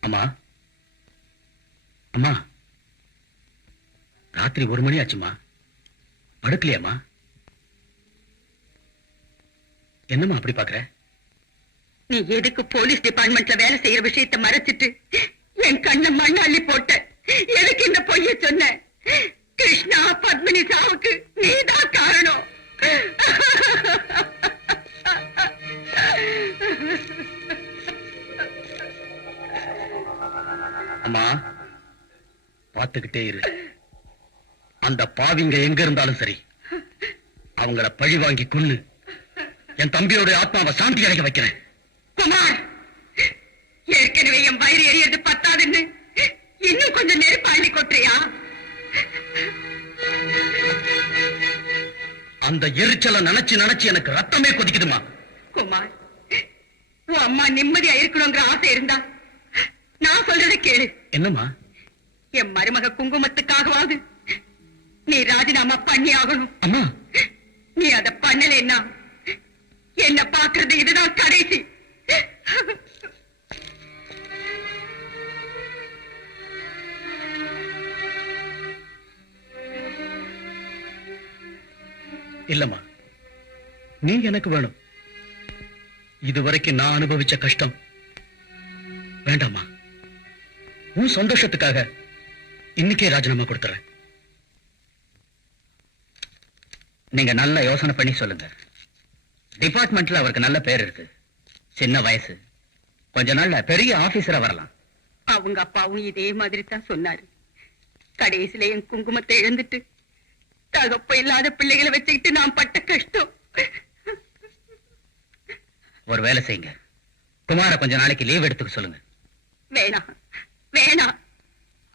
அம்மா, அம்மா, ராத்திரி 1 மணி ஆச்சுமா, படுக்கலையாம்மா? என்னம்மா அப்படி பாக்குற? நீ எதுக்கு போலீஸ் டிபார்ட்மெண்ட்ல வேலை செய்யற விஷயத்தை மறைச்சிட்டு என் கண்ண மண்ண அள்ளி போட்ட? எதுக்கு இந்த பொய்ய சொன்ன? கிருஷ்ணா, பத்மினி சாவுக்கு நீதான் காரணம். அம்மா, பார்த்துக்கிட்டே இரு. அந்த பாவிங்க எங்க இருந்தாலும் சரி, அவங்கள பழி வாங்கி கொன்னு என் தம்பியோட ஆத்மாவை சாந்தி அடைக்க வைக்கிறேன். குமார், அந்த எரிச்சலை நினைச்சு நினைச்சு எனக்கு ரத்தமே கொதிக்குதுமா. குமார், உன் அம்மா நிம்மதியா இருக்கணுங்கிற ஆசை இருந்தா நான் சொல்றதை கேளு. என்னம்மா? என் மருமக குங்குமத்துக்காகவாது நீ ராஜினாமா பண்ணி ஆகணும். அம்மா, நீ அத பண்ணலைன்னா என்ன பாக்குறது இதுதான் கடைசி. இல்லம்மா, நீ எனக்கு வேணும். இதுவரைக்கும் நான் அனுபவிச்ச கஷ்டம் வேண்டாமா. உன் சந்தோஷத்துக்காக இன்னைக்கே ராஜினாமா கொடுத்துறேன். நீங்க நல்ல யோசனை பண்ணி சொல்லுங்க. டிபார்ட்மெண்ட்ல அவருக்கு நல்ல பேர் இருக்கு. சின்ன வயசு, கொஞ்ச நாள்ல பெரிய ஆபீசரா வரலாம். அவங்க அப்பாவும் இதே மாதிரி தான் சொன்னாரு. கடைசியில என் குங்குமத்தை இழந்துட்டு தகப்ப இல்லாத பிள்ளைகளை வச்சுக்கிட்டு நான் பட்ட கஷ்டம். ஒரு வேலை செய்யுங்க, குமார கொஞ்ச நாளைக்கு லீவ் எடுத்துக்க சொல்லுங்க. வேணாம் வேணாம்.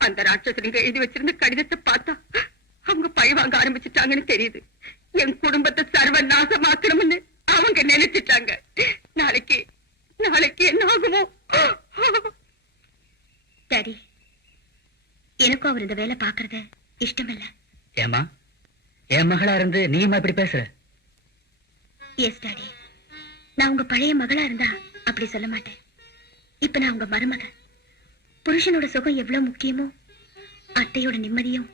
அந்த ராட்சசனுங்க எழுதி வச்சிருந்த கடிதத்தை பார்த்தா அவங்க பழி வாங்க ஆரம்பிச்சுட்டாங்கன்னு தெரியுது. என் குடும்பத்தை சர்வ நாசமாக்கணும்னு அவங்க நினைச்சிட்டாங்க. நாளைக்கு நாளைக்கு என்ன ஆகுமோ? டாடி, எனக்கும் அவர் இந்த வேலை பாக்குறது இஷ்டம் இல்ல. ஏமா, என் மகளா இருந்து நீமா இப்படி பேசுற? எஸ் டாடி, நான் உங்க பழைய மகளா இருந்தா அப்படி சொல்ல மாட்டேன். இப்ப நான் உங்க மருமக. புருஷனோட சுகம் எவ்வளவு முக்கியமோ அத்தையோட நிம்மதியும்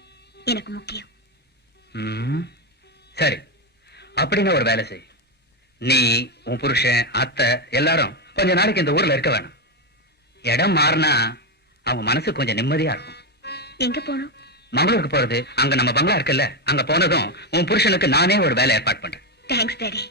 எனக்கு முக்கியம். சரி, அப்படின்னு ஒரு வேலை செய். நீ, உன் புருஷன், அத்தை எல்லாரும் கொஞ்ச நாளைக்கு இந்த ஊர்ல இருக்க வேணாம். இடம் மாறினா அவங்க மனசு கொஞ்சம் நிம்மதியா இருக்கும். எங்க போனோம்? மங்களூருக்கு போறது. அங்க நம்ம பங்களா இருக்குல்ல, அங்க போனதும் உன் புருஷனுக்கு நானே ஒரு வேலை ஏற்பாடு பண்றேன். Thanks daddy.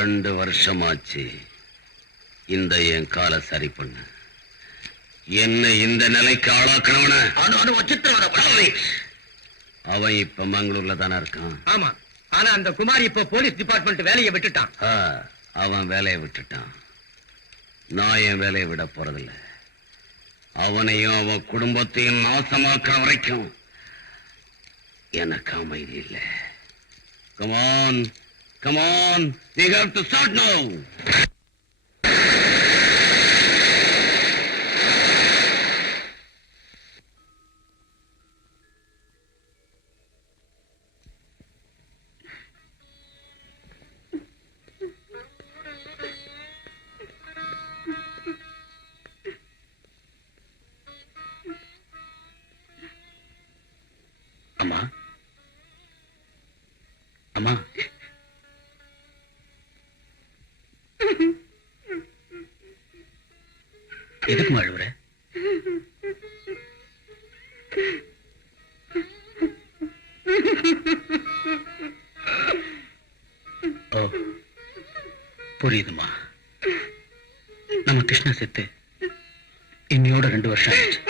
ரெண்டு வருஷமாச்சு இந்த என் காலை சரி பண்ண. என்ன இந்த நிலைக்கு ஆளாக்கணவன அனு சித்திரவதை. அவன் இப்ப மங்களூர்ல தானே இருக்கான். ஆமா, ஆனா அந்த குமார் இப்ப போலீஸ் டிபார்ட்மெண்ட் வேலையை விட்டுட்டான். அவன் வேலையை விட்டுட்டான். நான் என் வேலையை விட போறதில்ல. அவனையும் அவன் குடும்பத்தையும் நாசமாக்குற வரைக்கும் எனக்கு அமைதி இல்லை. Come on, come on, we have to start now. அம்மா, அம்மா, எதுக்கு அழுவுற? ஓ, புரியுதுமா. நம்ம கிருஷ்ணா செத்து இன்னையோட 2 வருஷம் ஆயிடுச்சு.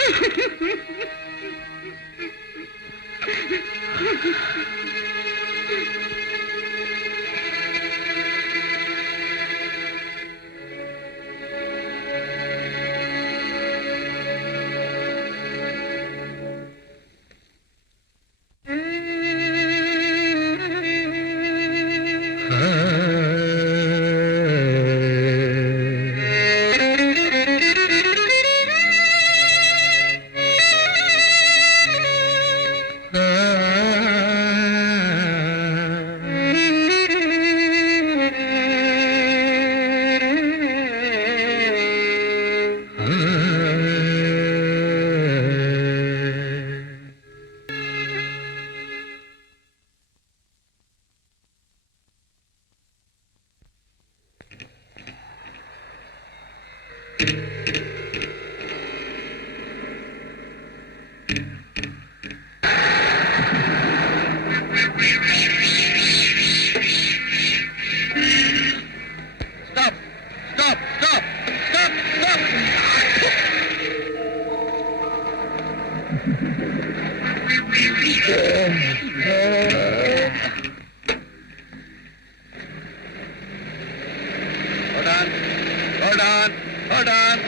Hold on.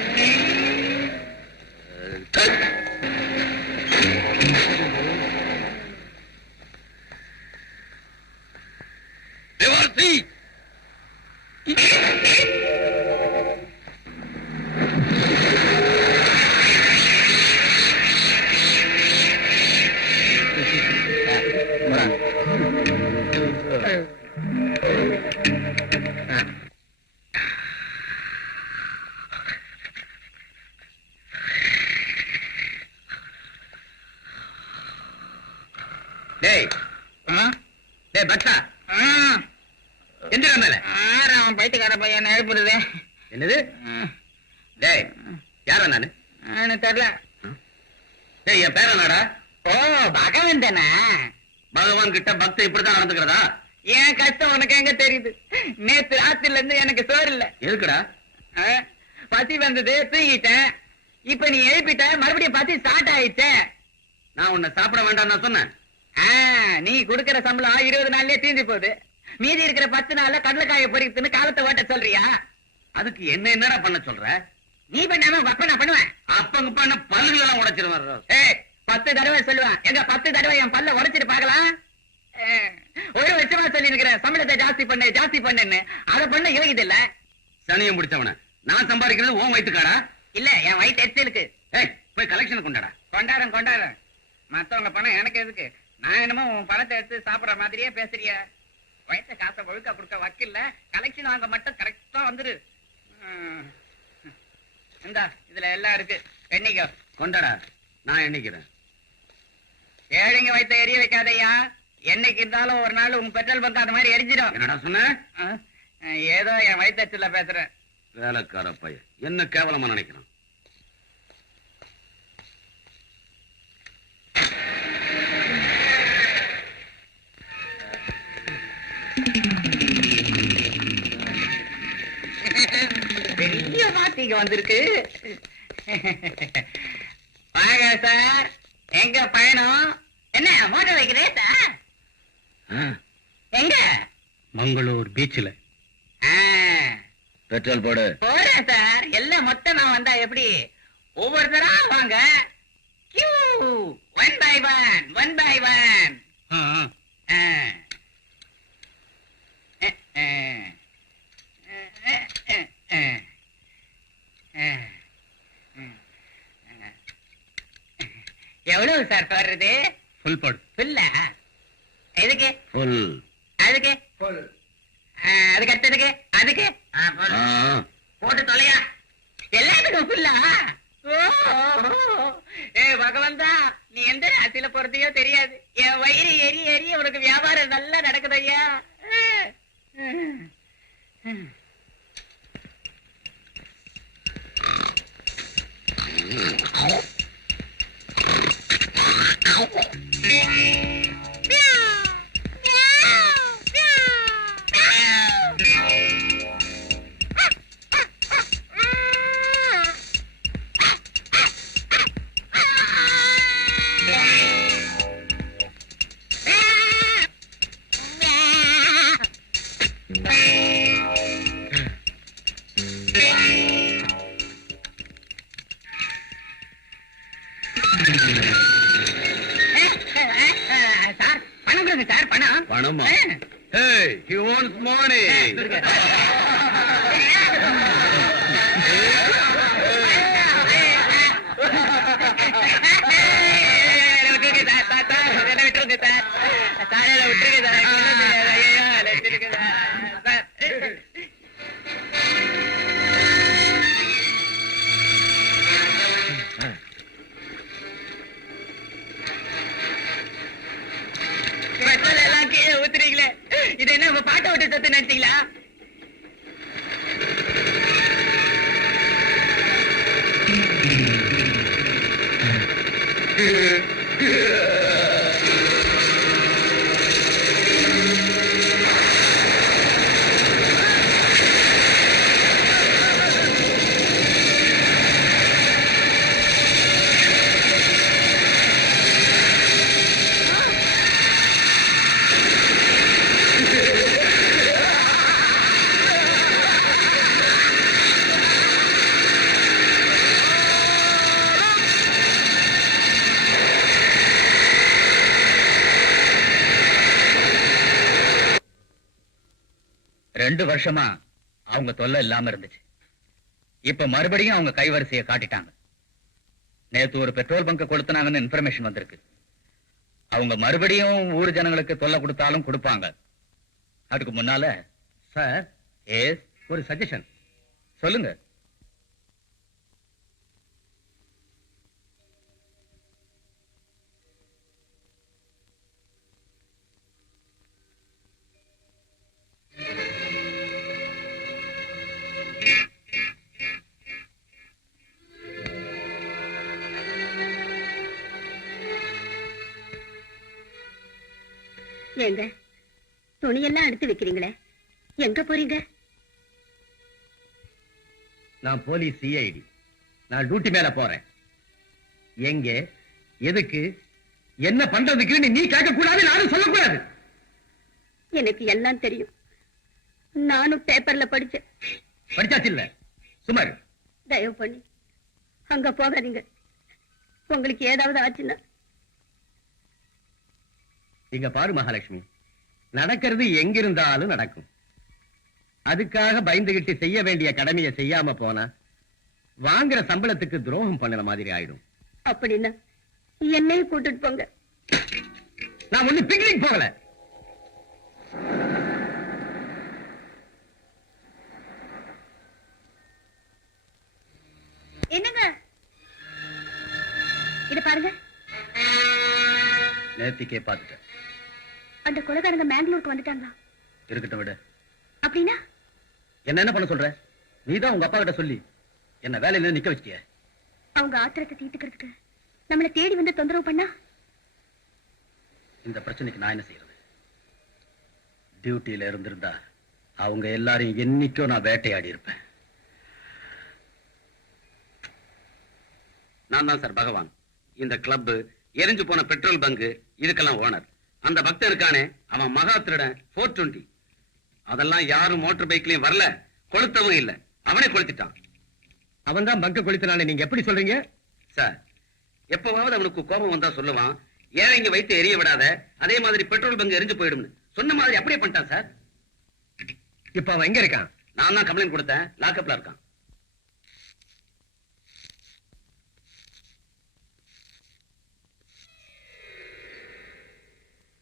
Devasi! பட்டா எந்திரா மேல அவன் பைத்தியக்கார பையன் எழுப்புறது. என்னது? டேய், யாரா நானு? எனக்கு தெரியல. டேய், என் பேர நாடா? ஓ, பகவன் தானே? பகவான் கிட்ட பக்தி இப்படித்தான் நடந்துக்கிறதா? என் கஷ்டம் உனக்கு எங்க தெரியுது? நேத்து ராத்திரில இருந்து எனக்கு சோறு இல்ல. எதுக்குடா? பசி வந்தது, தூங்கிட்டேன். இப்ப நீ எழுப்பிட்ட, மறுபடியும் பசி ஸ்டார்ட் ஆயிடுச்சே. நான் உன்னை சாப்பிட வேண்டாம் நான் சொன்னேன். நீ குடுக்கிற சம்பளம் 20 நாள்லயே தீர்ந்து போகுது. மீதி இருக்கிற 10 நாள்ல கடலைக்காய பொறிக்குன்னு காலத்தை ஓட்ட சொல்றியா? அதுக்கு என்ன என்னடா பண்ண சொல்ற? நீ பண்ணாம அப்ப நான் பண்ணுவேன். அப்பங்க பண்ண பல்லுகளெல்லாம் உடைச்சிருவாரு. 10 தடவை சொல்லுவேன். எங்க 10 தடவை என் பல்ல உடைச்சிட்டு பாக்கலாம். 1 வருஷமா சொல்லி இருக்கிற சம்பளத்தை ஜாஸ்தி பண்ணுன்னு. அதை பண்ண யோகிது இல்ல. சனியம் பிடிச்சவன நான் சம்பாதிக்கிறது உன் வயிற்றுக்காடா? இல்ல, என் வயிற்று எச்சலுக்கு. போய் கலெக்ஷன் கொண்டாடா. கொண்டாடுறேன். மத்தவங்க பணம் எனக்கு எதுக்கு? நான் என்னமோ உன் பணத்தை எடுத்து சாப்பிடுற மாதிரியே பேசுறிய. வயிற்ற காசை ஒழுக்கா கொடுக்க வக்கில்ல. கலெக்ஷன் வாங்க மட்டும் கரெக்டா வந்துரு. இந்தா, இதுல எல்லாம் இருக்கு. எண்ணிக்கோ. கொண்டாடா, நான் எண்ணிக்கிறேன். ஏழைங்க வயிற்ற எரிய வைக்காதையா. என்னைக்கு இருந்தாலும் ஒரு நாள் உங்க பெட்ரோல் பங்க் அந்த மாதிரி எரிஞ்சிடும். என்னடா சொன்ன? ஏதோ என் வயிற்றுல பேசுறேன். வேலைக்கார பையன் என்ன கேவலமா நினைக்கிறான். பெரிய மாத்திக வந்திருக்கு. வாங்க சார், எங்க பயணம்? என்ன மோட்டர் வைக்கிறேன் சார்? எங்க? மங்களூர் பீச்சில். பெட்ரோல் போடு. போறேன் சார். எல்லாம் மொத்தம் நான் வந்தா எப்படி? ஒவ்வொருத்தரா வாங்க. Queue, one by one, one by one. எவ்வளவு சார் போடுறது? ஃபுல் போடு. ஃபுல்லா? எதுக்கு? ஃபுல். அதுக்கு? அதுக்கு அடுத்ததுக்கு? அதுக்கு? போட்டு தொலையா. எல்லாத்துக்கும் ஃபுல்லா? ஏ பகவந்தா, நீ எந்த ராசியில போறதையோ தெரியாது. என் வயிறு எரி எரி உனக்கு வியாபாரம் நல்லா நடக்குது ஐயா. சார் பணம் கொடுங்க சார், பணம். பணமா? Hey, he wants money. எல்லாம் கீழே ஊத்துறீங்களே, இது என்ன உங்க பாட்டை விட்டு சத்து நினைச்சீங்களா? ரெண்டு வருஷமா அவங்க தொல்லை இல்லாம இருந்துச்சு. இப்ப மறுபடியும் அவங்க கைவரிசையை காட்டிட்டாங்க. நேத்து ஒரு பெட்ரோல் பங்க் கொளுத்துனாங்கன்னு இன்ஃபர்மேஷன் வந்திருக்கு. அவங்க மறுபடியும் ஊர் ஜனங்களுக்கு தொல்லை கொடுத்தாலும் கொடுப்பாங்க. அதுக்கு முன்னால சார், எஸ், ஒரு சஜஷன் சொல்லுங்க. ஏங்க துணியெல்லாம் எடுத்து வைக்கிறீங்களே, எங்க போறீங்க? நான் போலீஸ் சிஐடி. நான் டியூட்டி மேல போறேன். எங்க, எதுக்கு, என்ன பண்றதுக்கு நீ கேட்க கூடாது, நானும் சொல்லக்கூடாது. எனக்கு எல்லாம் தெரியும். நானும் பேப்பர்ல படிச்சேன். படிச்சாச்சு இல்ல, சுமார். தயவு பண்ணி அங்க போகாதீங்க. உங்களுக்கு ஏதாவது ஆச்சுன்னா. இங்க பாரு மகாலட்சுமி, நடக்கிறது எங்கிருந்தாலும் நடக்கும். அதுக்காக பயந்துகிட்டு செய்ய வேண்டிய கடமையை செய்யாம போனா வாங்குற சம்பளத்துக்கு துரோகம் பண்ணுற மாதிரி ஆயிடும். அப்படின்னா என்னையும் கூட்டிட்டு போங்க. நான் ஒண்ணு பிக்னிக் போகல. என்னங்க இத பாருங்க. நேத்திக்கே பார்த்துட்டேன். அந்த கொலைகாரங்க மேங்களூருக்கு வந்துட்டாங்களா? இருக்கட்டும் விட. அப்படின்னா என்ன பண்ண சொல்ற? நீதான் உங்க அப்பா கிட்ட சொல்லி என்ன வேலையில நிக்க வச்சிட்டிய. அவங்க ஆத்திரத்தை தீர்த்துக்கிறதுக்கு நம்மளை தேடி வந்து தொந்தரவு பண்ணா இந்த பிரச்சனைக்கு நான் என்ன செய்யறது? டியூட்டியில இருந்திருந்தா அவங்க எல்லாரையும் என்னைக்கோ நான் வேட்டையாடி இருப்பேன். நான் தான் சார் பகவான். இந்த கிளப், எரிஞ்சு போன பெட்ரோல் பங்கு, இதுக்கெல்லாம் ஓனர். அந்த பக்தன் இருக்கானே, அவன் மகா திருடன் 420. அதெல்லாம் யாரும் மோட்டார் பைக்லயும் வரல, கொளுத்தவும் இல்ல, அவனே கொளுத்திட்டான். அவன் தான் பங்க கொளுத்தினாலே நீங்க எப்படி சொல்றீங்க? சார், எப்பவாவது அவனுக்கு கோபம் வந்தா சொல்லுவான், ஏழைங்க வைத்து எரிய விடாத, அதே மாதிரி பெட்ரோல் பங்கு எரிஞ்சு போயிடும். சொன்ன மாதிரி அப்படியே பண்ணிட்டான் சார். இப்ப அவன் எங்க இருக்கான்? நான் தான் கம்ப்ளைண்ட் கொடுத்தேன், லாக்அப்ல இருக்கான்.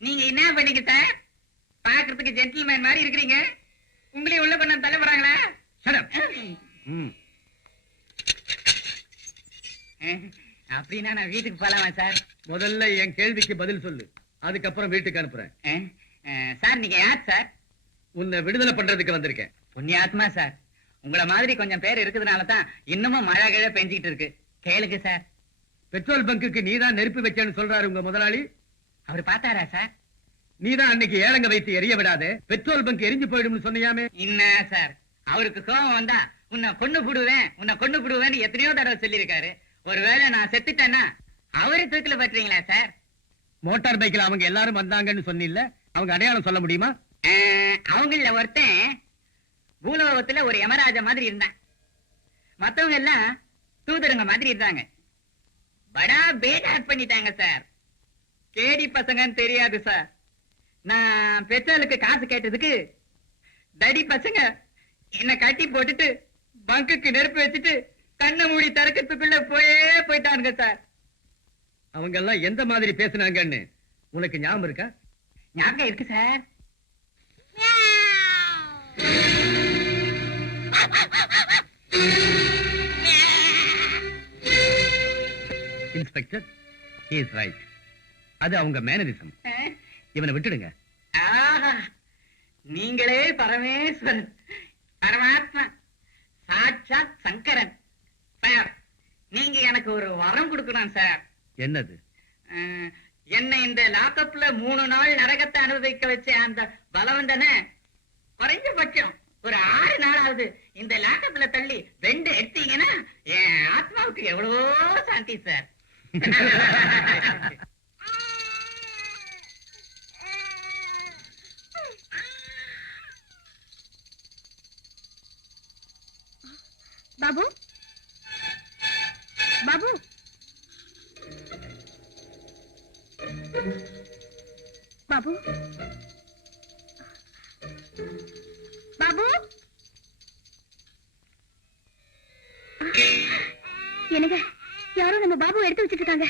நீங்க என்ன பண்ணீங்க சார்? பாக்குறதுக்கு ஜென்டில்மேன் மாதிரி இருக்கிறீங்க. உங்களையும் உள்ள பண்ண தள்ள போறாங்களா? Shut up. ம். அப்படின்னா நான் வீட்டுக்கு போலாமா சார்? முதல்ல என் கேள்விக்கு பதில் சொல்லு, அதுக்கப்புறம் வீட்டுக்கு அனுப்புறேன். சார் நீங்க யார் சார்? உன்னை விடுதலை பண்றதுக்கு வந்திருக்கேன். புண்ணியாத்மா சார். உங்கள மாதிரி கொஞ்சம் பேர் இருக்கிறதுனால தான் இன்னமும் மழை கிழ பெஞ்சிட்டு இருக்கு. கேளுங்க சார். பெட்ரோல் பங்குக்கு நீதான் நெருப்பு வச்சேன்னு சொல்றாரு உங்க முதலாளி. அவர் பார்த்தாரா சார்? நீதான் அன்னைக்கு ஏலங்க வைத்து எரிய விடாதே, பெட்ரோல் பங்க் எரிஞ்சு போயிடும்னு சொன்னியாமே. என்ன சார், அவருக்கு கோபம் வந்தா உன்னை கொண்டு புடுவேன்னு எத்தனையோ தடவை சொல்லியிருக்காரு. ஒருவேளை நான் செத்துட்டேன்னா அவரை தூக்கில பட்டுறீங்களா சார்? மோட்டார் பைக்ல அவங்க எல்லாரும் வந்தாங்கன்னு சொன்னில்ல, அவங்க அடையாளம் சொல்ல முடியுமா? அவங்கள ஒருத்தன் பூலோகத்துல ஒரு யமராஜா மாதிரி இருந்தான். மத்தவங்க எல்லாம் தூதருங்க மாதிரி இருந்தாங்க. படா பேட் பண்ணிட்டாங்க சார். கேடி பசங்கன்னு தெரியாது சார். நான் பெட்ரோலுக்கு காசு கேட்டதுக்கு தடி பசங்க என்ன கட்டி போட்டுட்டு பங்குக்கு நெருப்பு வச்சுட்டு கண்ணை மூடி திறக்கிறதுக்குள்ள போயிட்டானுங்க சார். அவங்க எல்லாம் எந்த மாதிரி பேசுனாங்கன்னு உனக்கு ஞாபகம் இருக்கா? ஞாபகம் இருக்கு sir. Inspector, he is right. அது அவங்க மேனரிசம். இவனை விட்டுடுங்க. ஆஹா, நீங்களே பரமேஸ்வரன், பரமாத்மா, சாட்சாத் சங்கரன் சார். நீங்க எனக்கு ஒரு வரம் கொடுக்கணும் சார். என்னது? என்னை இந்த லாக்கப்ல 3 நாள் நரகத்தை அனுபவிக்க வச்ச அந்த பலவந்தனை குறைஞ்சபட்சம் ஒரு 6 நாளாவது இந்த லாக்கப்ல தள்ளி 2 எடுத்தீங்கன்னா என் ஆத்மாவுக்கு எவ்வளவோ சாந்தி சார். பாபு, பாபு, பாபு, பாபு, என்னங்க யாரோ நம்ம பாபு எடுத்து வச்சிட்டு இருக்காங்க.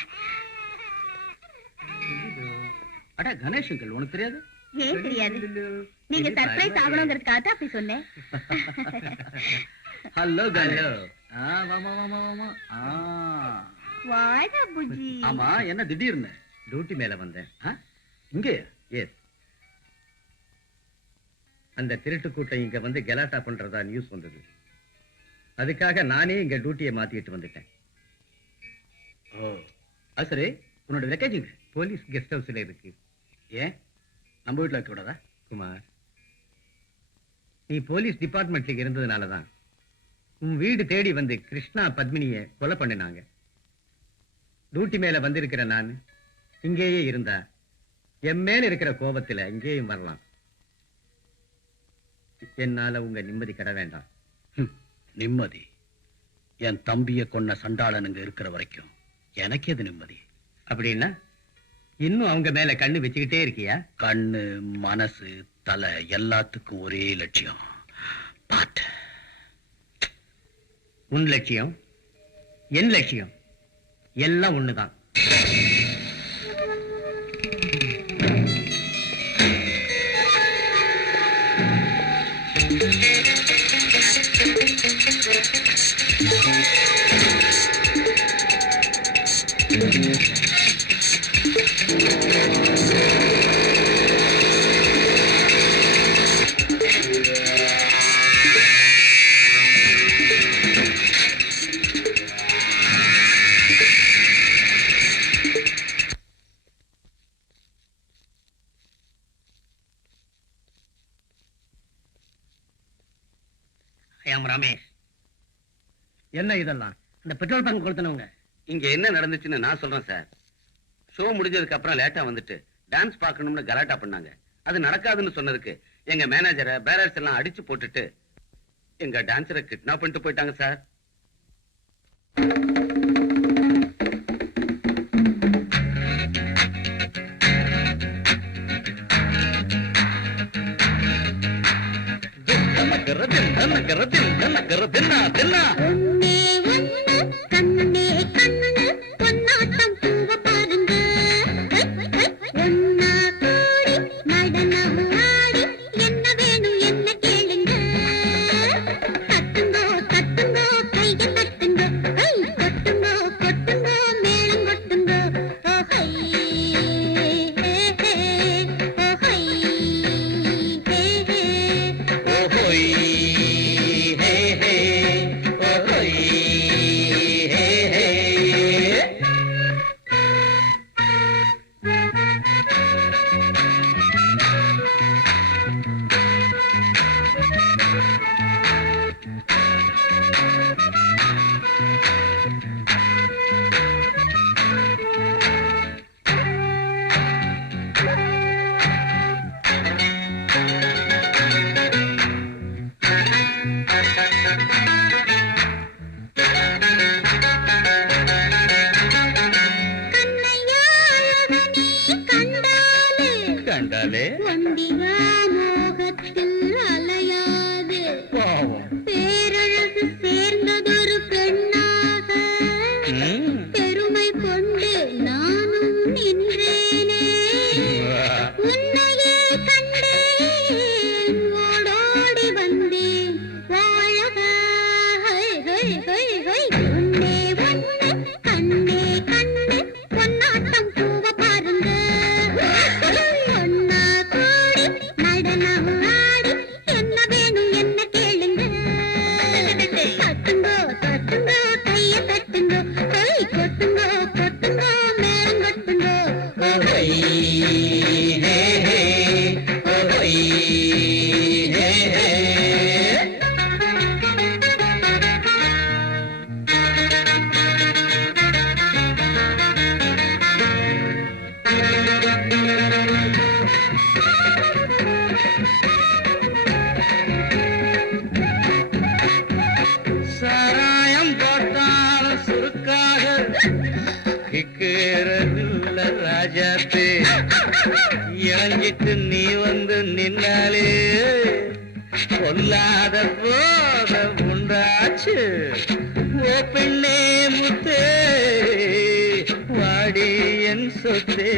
அட கணேஷ் அங்கிள், உனக்கு தெரியாது? ஏன் தெரியாது? நீங்க சர்ப்ரைஸ் ஆகணுங்கிறதுக்காக தான் அப்படி சொன்னேன். ஹலோ கணேஷ். வாடா புஜி. ஆமா, என்ன திடீர்னு? டியூட்டி மேல வந்தேன். இங்கே? எஸ். அந்த திருட்டு கூட்டம் இங்க வந்து கலாட்டா பண்றதா நியூஸ் வந்தது. அதுக்காக நானே இங்க டியூட்டியை மாத்திட்டு வந்துட்டேன். ஓ, அது சரி. உன்னோட லக்கேஜ் போலீஸ் கெஸ்ட் ஹவுஸ்ல இருக்கு. ஏன் நம்ம வீட்டுல வைக்க கூடாதா? குமார், நீ போலீஸ் டிபார்ட்மெண்ட்ல இருந்ததுனாலதான் உன் வீடு தேடி வந்து கிருஷ்ணா பத்மினிய கொலை பண்ணினாங்க. டியூட்டி மேல வந்திருக்கிற நான் இங்கேயே இருந்தா என் மேல இருக்கிற கோபத்துல இங்கேயும் வரலாம். என்னால உங்க நிம்மதி கெட வேண்டாம். நிம்மதி? என் தம்பிய கொன்ன சண்டாளனுங்க இருக்கிற வரைக்கும் எனக்கு எது நிம்மதி? அப்படின்னா இன்னும் அவங்க மேல கண்ணு வச்சுக்கிட்டே இருக்கியா? கண்ணு, மனசு, தலை எல்லாத்துக்கும் ஒரே லட்சியம். பாட்டு. உன் லட்சியம், என் லட்சியம் எல்லாம் ஒண்ணுதான். ரமேஷ். என்ன இதெல்லாம்? இந்த பெட்ரோல் பங்க் கொடுத்தனவங்க இங்க என்ன நடந்துச்சுன்னு நான் சொல்றேன் சார். ஷோ முடிஞ்சதுக்கு அப்புறம் லேட்டா வந்துட்டு டான்ஸ் பார்க்கணும்னு கலாட்டா பண்ணாங்க. அது நடக்காதுன்னு சொன்னதுக்கு எங்க மேனேஜரை பேரர்ஸ் எல்லாம் அடிச்சு போட்டுட்டு எங்க டான்ஸரை கிட்னாப் பண்ணிட்டு போயிட்டாங்க சார். ஒண்ணே ஒண்ணு கண்ணே கண்ணு பொன்னாட்டம் பூவ பாருங்க ஒன்னா கூடி நடனம் ஆடி என்ன வேணும் என்ன கேளுங்க தட்டுங்கோ தட்டுங்கோ கைய தட்டுங்கோ கை கொட்டுங்கோ கொட்டுங்கோ மேளம் கொட்டுங்கோ ஓஹை ஓஹை ஓஹோய் ஹே ஹே ஓஹோய் ஹே ஹே. கண்ணையாளவனே கண்டாலே கண்டாலே ஒண்டிகா மோகத்தில் அலையாது பாவம். பேரழகு சேர்ந்ததொரு பெண்ணாக பெருமை கொண்டு நானும் நின்றேனே உன்னையே கண்டேன் ஓடோடி வந்தேன் வாழக ஹை ஹை ஹை ஹை ஒண்ணே ஒண்ணு கண்ணே கண்ணு பொன்னாட்டம் பூவ பாருங்க ஒன்னா கூடி நடனம் ஆடி என்ன வேணும் என்ன கேளுங்க தட்டுங்கோ தட்டுங்கோ கைய தட்டுங்கோ கை கொட்டுங்கோ கொட்டுங்கோ மேளம் கொட்டுங்கோ ஓஹோய் ஹே ஹே ஓஹோய் ஹே ஹே. சாராயம் போட்டாலும் சுருக்காக கிக்கிறதில்ல ராஜாத்தே. இறங்கிட்டு நீ வந்து நின்னாலே பொல்லாத போத உண்டாச்சு. ஓ பெண்ணே முத்தே வாடி என் சொத்தே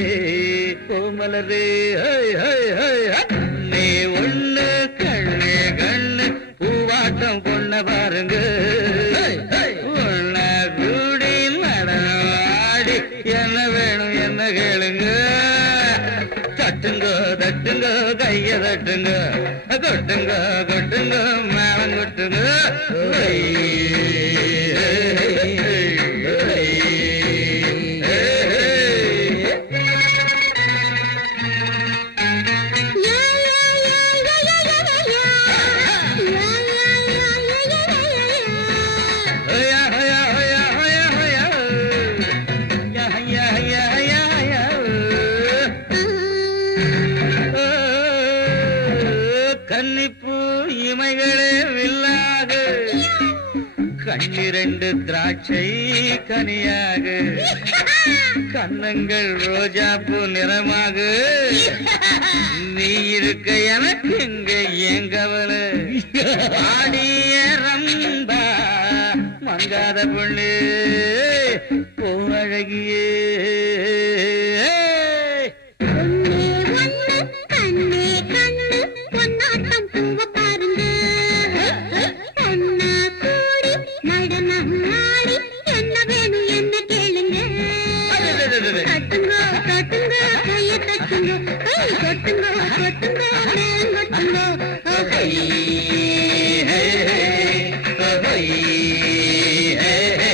கோமலரே ஹை ஹை ஹை ஹை. நீ ஒண்ணு கண்ணே கண்ணு பூவாட்டம் பொண்ண பாருங்க ஒன்னா கூடி நடனம் ஆடி என்ன வேணும் என்ன கேளுங்க தட்டுங்க தட்டுங்க கைய தட்டுங்க கொட்டுங்க கொட்டுங்க மேளம் கொட்டுங்க ஒய், ஹே, ஹே, ஹே, ஹே, ஹே. யா யா யா யா யா யா யா யா யா யா யா ஹோயா, ஹோயா, ஹோயா, ஹோயா, ஹோயா. யா, யா, யா, யா, யா. ஓ, கன்னிப்பூ இமைகளே வில்லாக கண்ணிரண்டு திராட்சை கனியாக கன்னங்கள் ரோஜாப்பூ நிறமாக நீ இருக்க எனக்கு இங்க ஏன் கவலை ஆடிய ரம்பா மங்காத பொண்ணு பூவழகியே ஒண்ணே ஒண்ணு கண்ணே கண்ணு பொன்னாட்டம் பூவ பாருங்க ஒன்னா கூடி நடனம் ஆடி என்ன வேணும் என்ன கேளுங்க தட்டுங்க தட்டுங்க கைய தட்டுங்க கை கொட்டுங்க கொட்டுங்க மேளம் கொட்டுங்க ஓஹை ஹே, ஹே, ஹே, ஹே.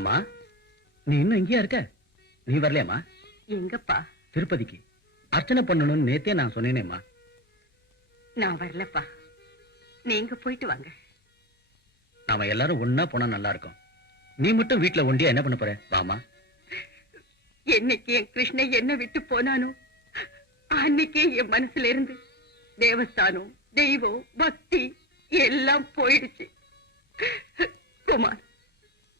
அம்மா நீ இன்னும் இங்கேயா இருக்க? நீ வரலையாம்மா? எங்கப்பா? திருப்பதிக்கு அர்ச்சனை பண்ணணும்னு நேத்தே நான் சொன்னேனேம்மா. நான் வரலப்பா, நீங்க போயிட்டு வாங்க. நாம எல்லாரும் ஒன்னா போனா நல்லா இருக்கும். நீ மட்டும் வீட்டுல ஒண்டியா என்ன பண்ண போற? வாமா. என்னைக்கு என் கிருஷ்ணன் என்ன விட்டு போனானோ அன்னைக்கே என் மனசுல இருந்து தேவஸ்தானம், தெய்வம், பக்தி எல்லாம் போயிடுச்சு. குமார்,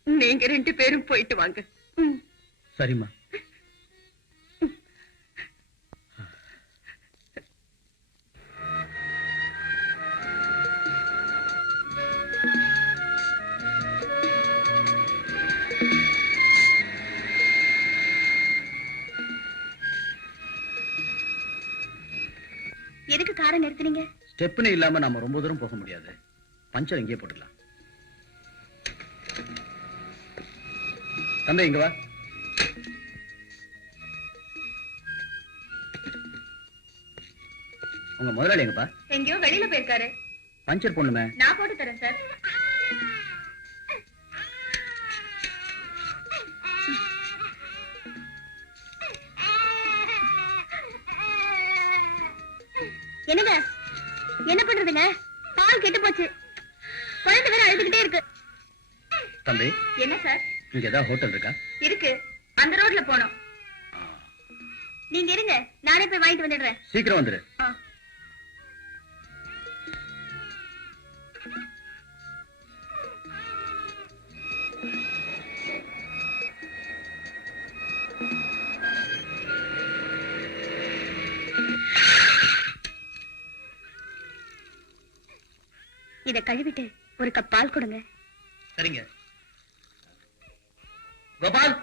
நீங்க 2 பேரும் போயிட்டு வாங்க. சரிம்மா. எதுக்கு காரை நிறுத்துறீங்க? ஸ்டெப்னே இல்லாம நாம ரொம்ப தூரம் போக முடியாது. பஞ்சர் இங்கே போட்டுக்கலாம். தம்பி இங்க வா. உங்க முதலாளி எங்கப்பா? எங்கேயோ வெளியில போயிருக்காரு. பஞ்சர் போடணுமே. நான் போட்டு தரேன் சார். என்னங்க என்ன பண்றதுங்க? பால் கெட்டு போச்சு. குழந்தை வேற அழுதுகிட்டே இருக்கு. தம்பி என்ன சார்? இங்க ஏதாவது ஹோட்டல் இருக்கா? இருக்கு, அந்த ரோட்ல போனோம். நீங்க இருங்க, நானே போய் வாங்கிட்டு வந்துடுறேன். சீக்கிரம் வந்துரு. இத கழுவிட்டு ஒரு கப் பால் கொடுங்க. சரிங்க. கோபால்,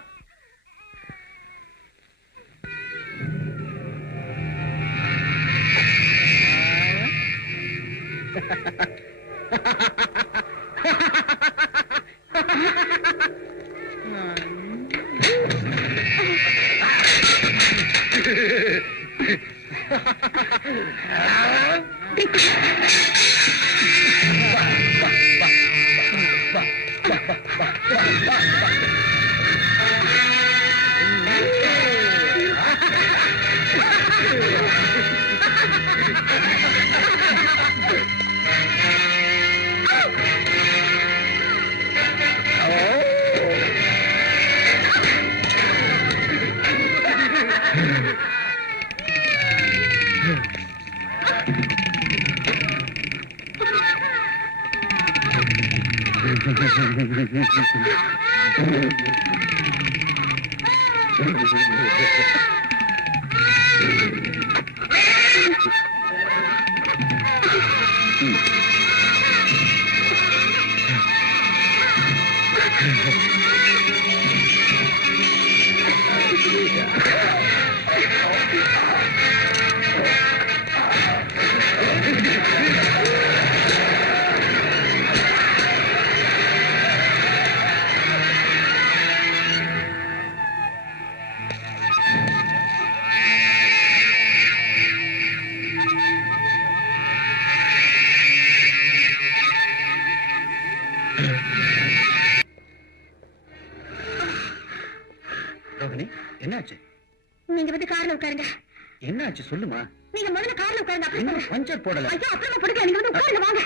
ரோகிணி என்னாச்சு? நீங்க வந்து கார்ல உட்காருங்க. என்னாச்சு சொல்லுமா. நீங்க முதல்ல கார்ல உட்காருங்க. அப்புறம் இன்னும் பஞ்சர் போடல. ஐயோ, அப்புறமா போடுங்க. நீங்க வந்து உட்காருங்க, வாங்க.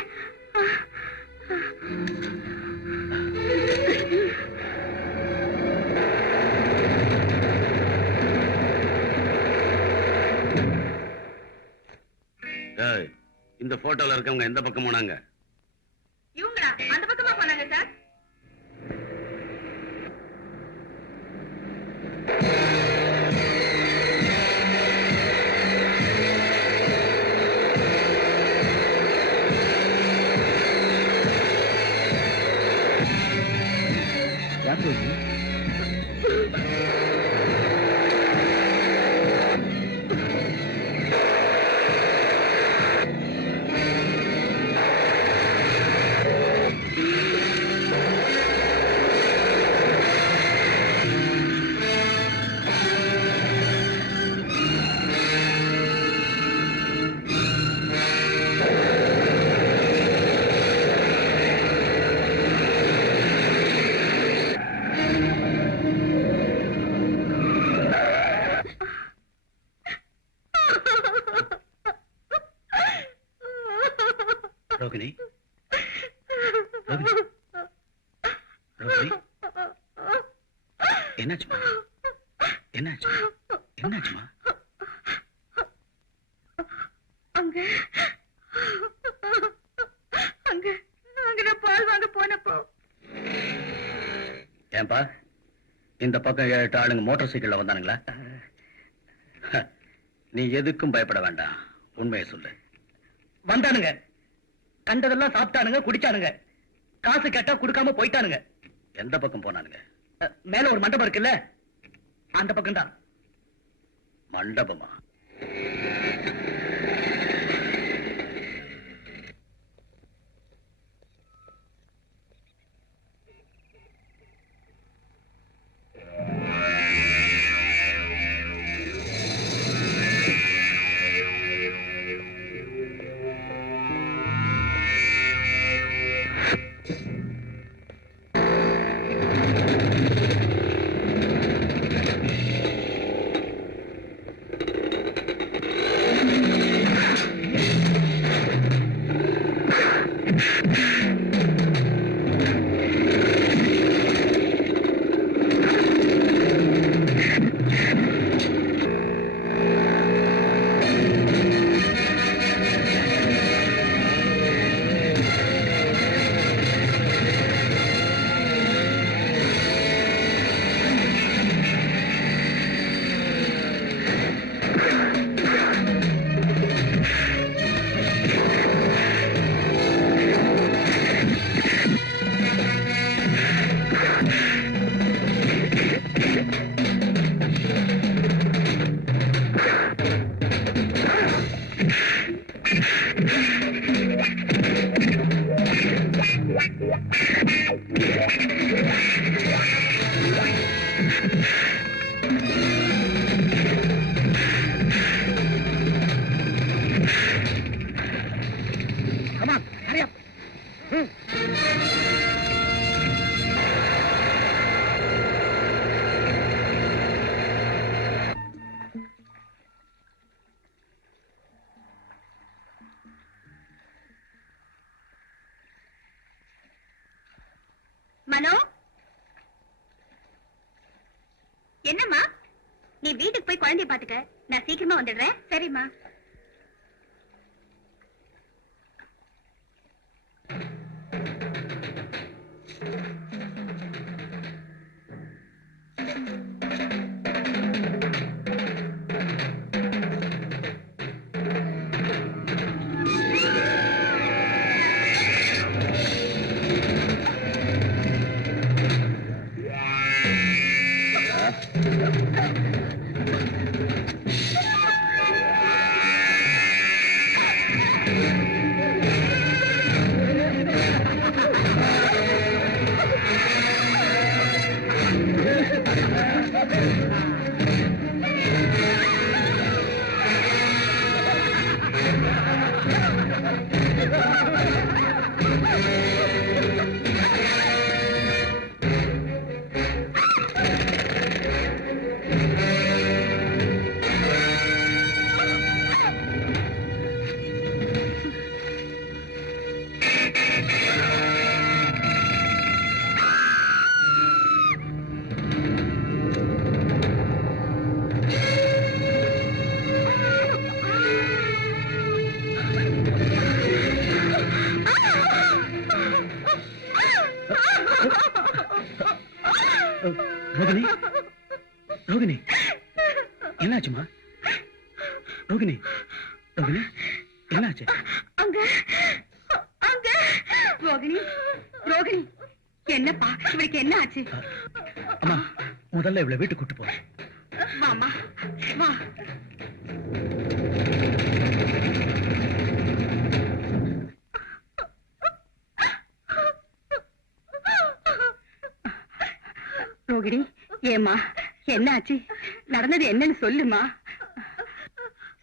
ஏய், இந்த போட்டோல இருக்கவங்க எந்த பக்கம் போனாங்க? இவங்களா அந்த பக்கமா போனாங்க சார். யார் ரோகிணி? என்னாச்சுமா? என்னாச்சு? என்னாச்சுமா? அங்க அங்க அங்க நான் பால் வாங்க போனப்போ ஏன்பா இந்த பக்கம் 7 ஆளுங்க மோட்டார் சைக்கிள்ல வந்தானுங்களா? நீ எதுக்கும் பயப்பட வேண்டாம், உண்மையை சொல்லு. வந்தானுங்க, கண்டதெல்லாம் சாப்பிட்டானுங்க, குடிச்சானுங்க, காசு கேட்டா கொடுக்காம போயிட்டானுங்க. எந்த பக்கம் போனானுங்க? மேல ஒரு மண்டபம் இருக்குல்ல, அந்த பக்கம் தான். மண்டபமா? Come on, hurry up. மனோ, என்னம்மா? நீ வீட்டுக்கு போய் குழந்தைய பாத்துக்க, நான் சீக்கிரமா வந்துடுறேன். சரிம்மா. ரோகிணி, ரோகிணி, என்னாச்சுமா? ரோகிணி, ரோகிணி, என்னாச்சு? அங்க அங்க ரோகிணி, ரோகிணி, என்னப்பா இவளுக்கு என்ன ஆச்சு? அம்மா, முதல்ல இவ்வளவு வீட்டுக்கு கூட்டு போ. வாமா, வா. ரோகிணி, ஏமா என்ன ஆச்சு? நடந்தது என்னன்னு சொல்லுமா,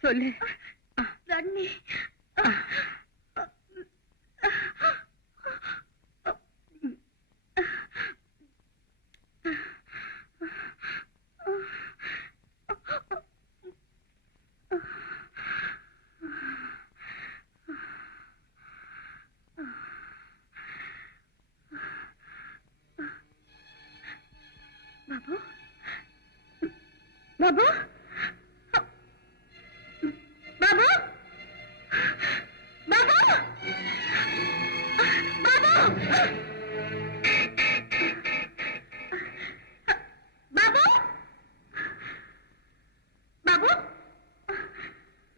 சொல்லு. ரண்ணி, பாபு, பாபு பாபு பாபு பாபு பாபு பாபு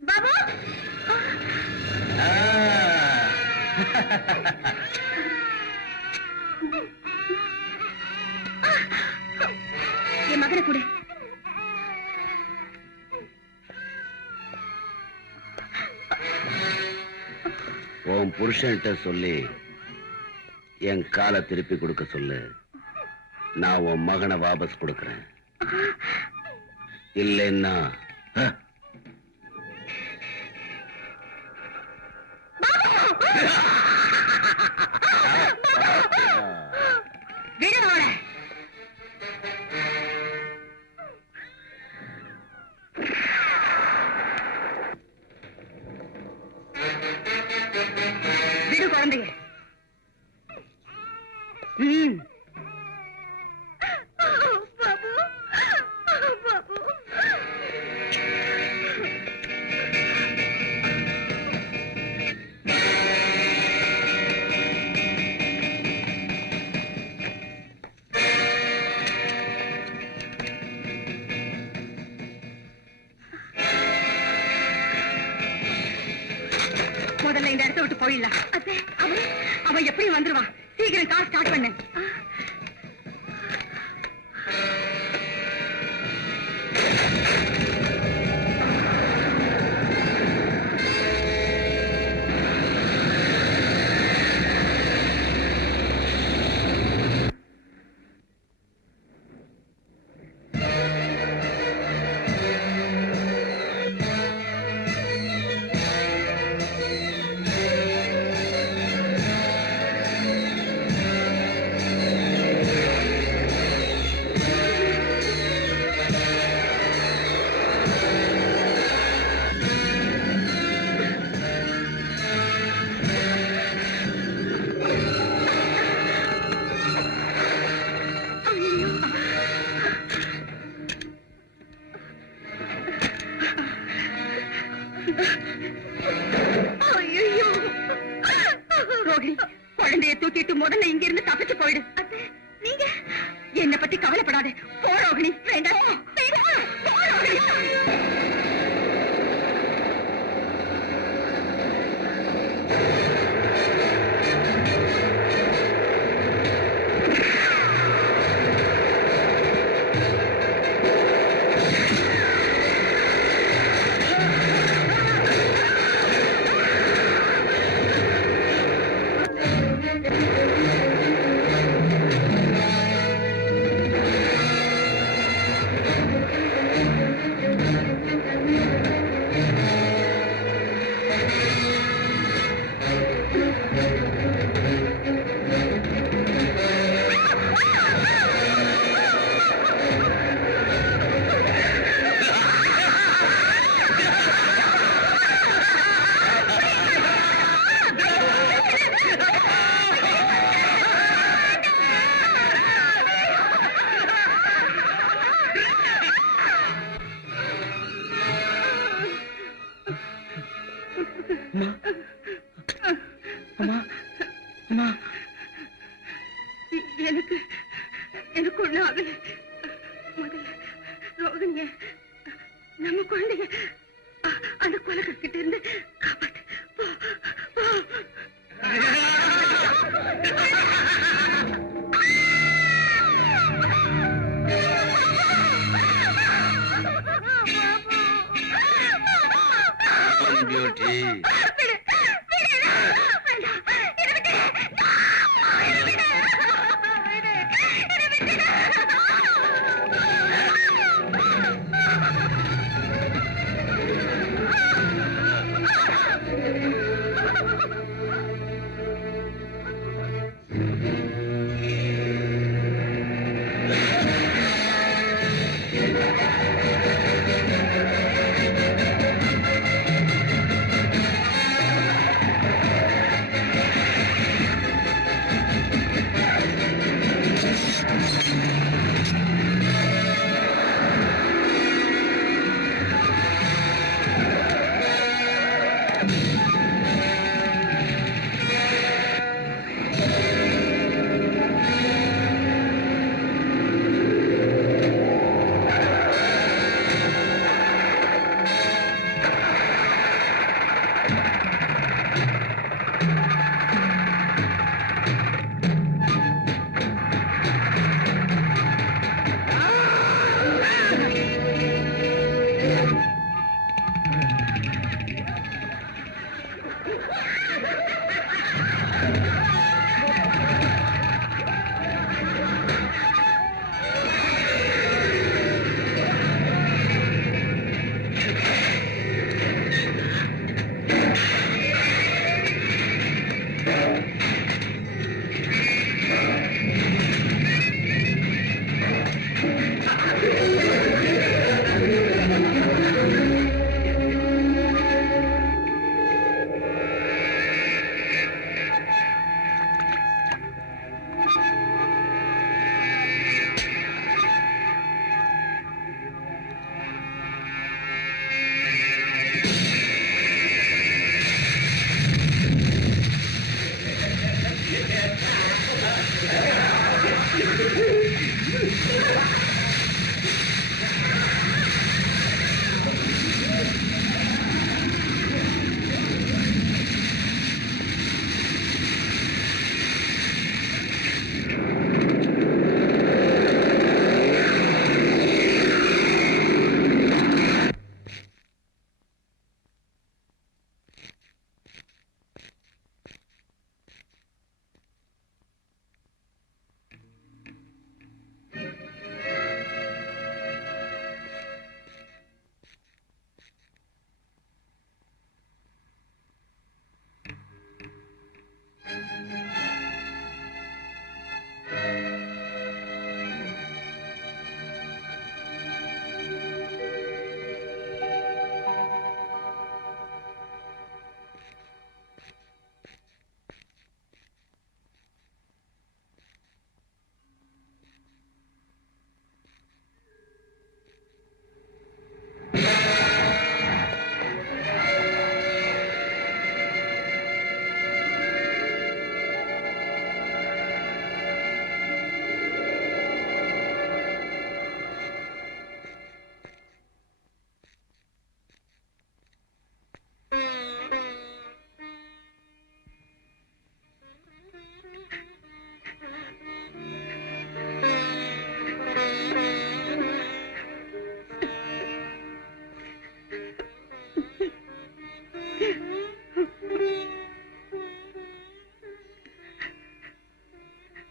பாபு என் மகனை கொடு. உன் புருஷன்கிட்ட சொல்லி என் காலை திருப்பி கொடுக்க சொல்லு. நான் உன் மகனை வாபஸ் கொடுக்கறேன். இல்லைன்னா விடு அவளை. விடு குழந்தைய. பாபு பாபு முதல்ல இந்த இடத்த விட்டு போயிடலாம். அவன் எப்படி வந்துருவான்? சீக்கிரம் கார் ஸ்டார்ட் பண்ணு. ரோகிணி, குழந்தைய தூக்கிட்டு முதல்ல இங்க இருந்து தப்பிச்சு போயிடு. நீங்க என்ன பத்தி கவலைப்படாத. போ ரோகிணி. வேண்டாம், போ ரோகிணி. எனக்கு ஒண்ணும் ஆகல. முதல்ல ரோகிணிய, நம்ம குழந்தைய அந்த கொலைகிட்ட இருந்து காப்பாத்து. போ, போ. பியூட்டி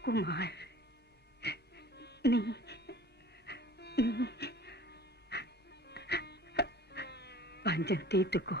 குமார், நீ பஞ்சம் தீர்த்துக்கோ.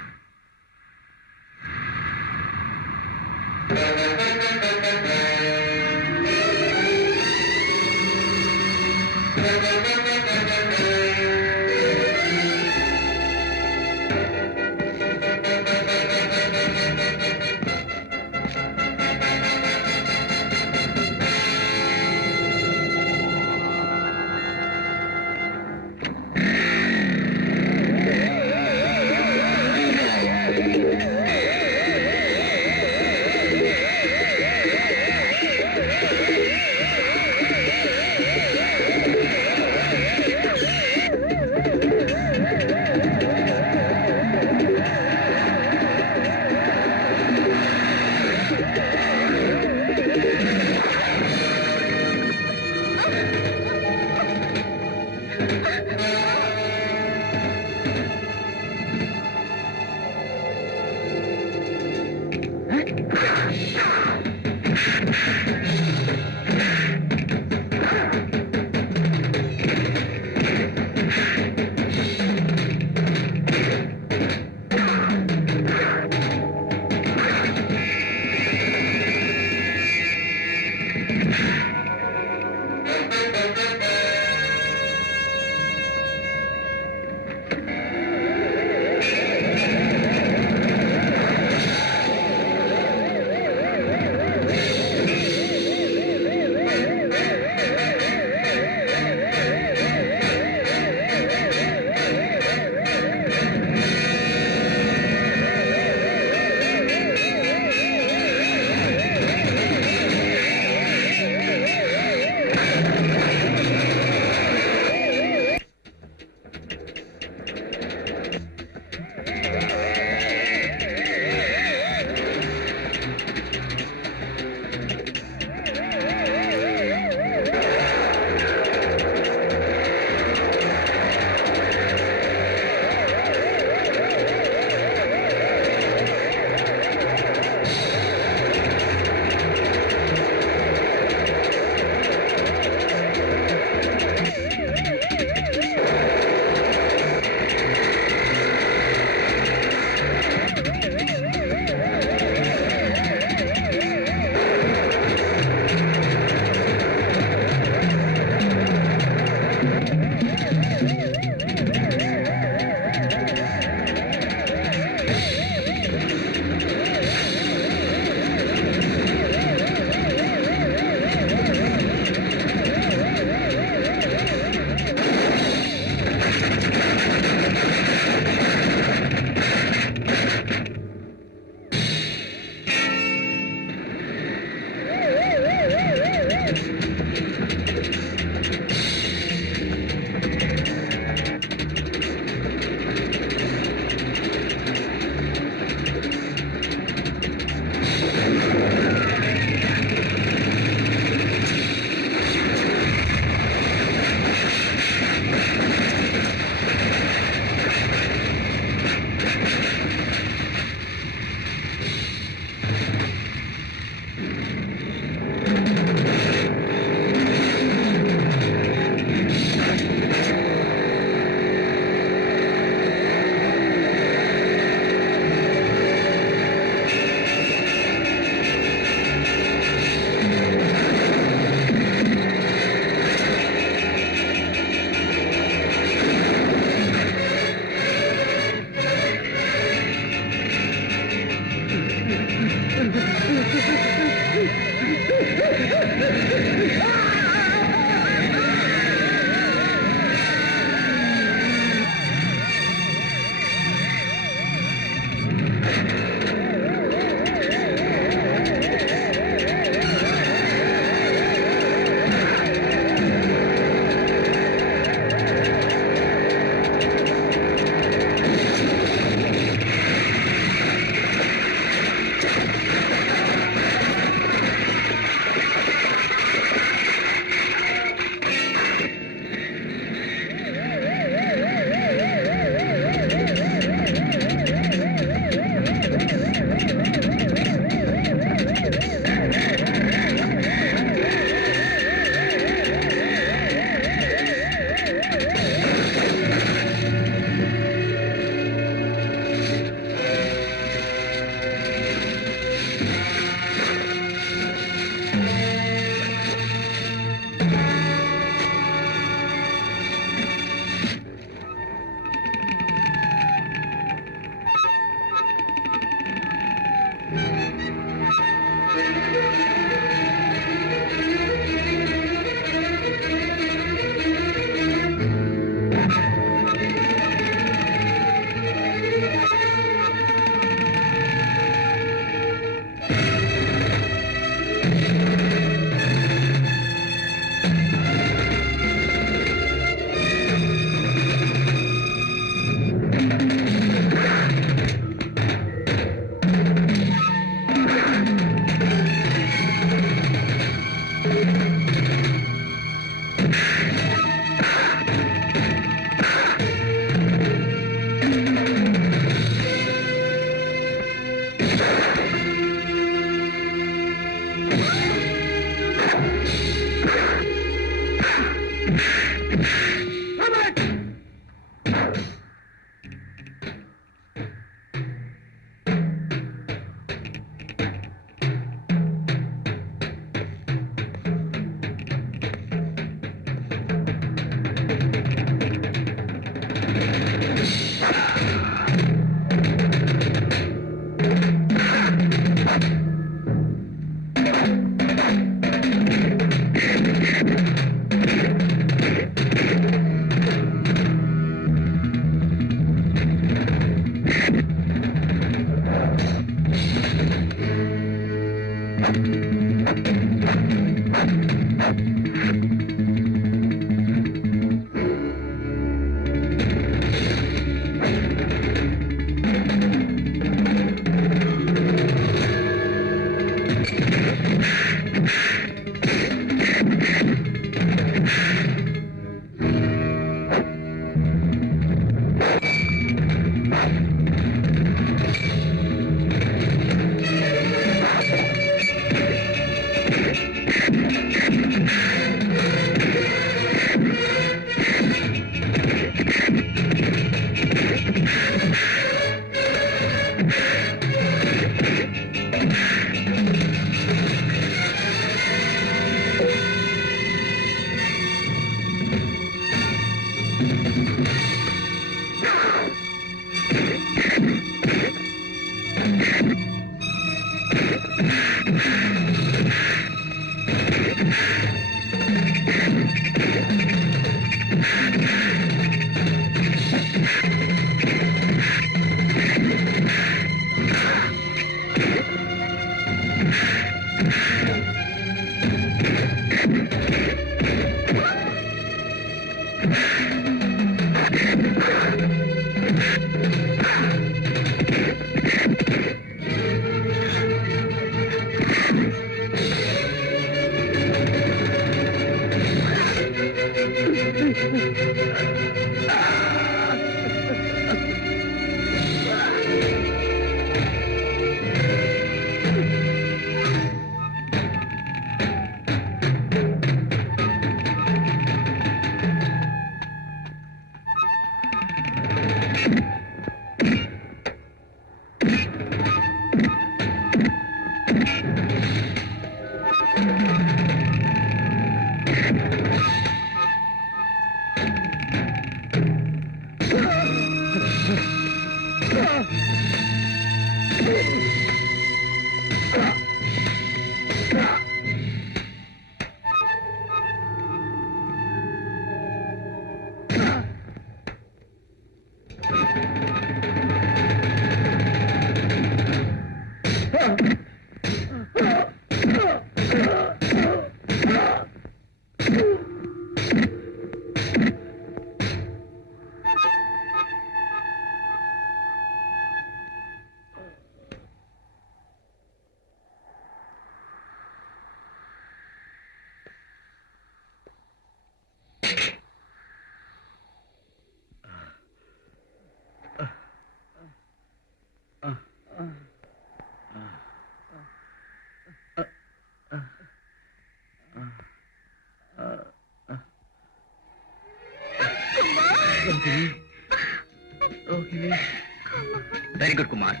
குட் குமார்.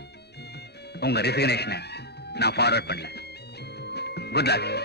உங்க ரெசிக்னேஷனை நான் ஃபார்வர்ட் பண்ணல. Good luck.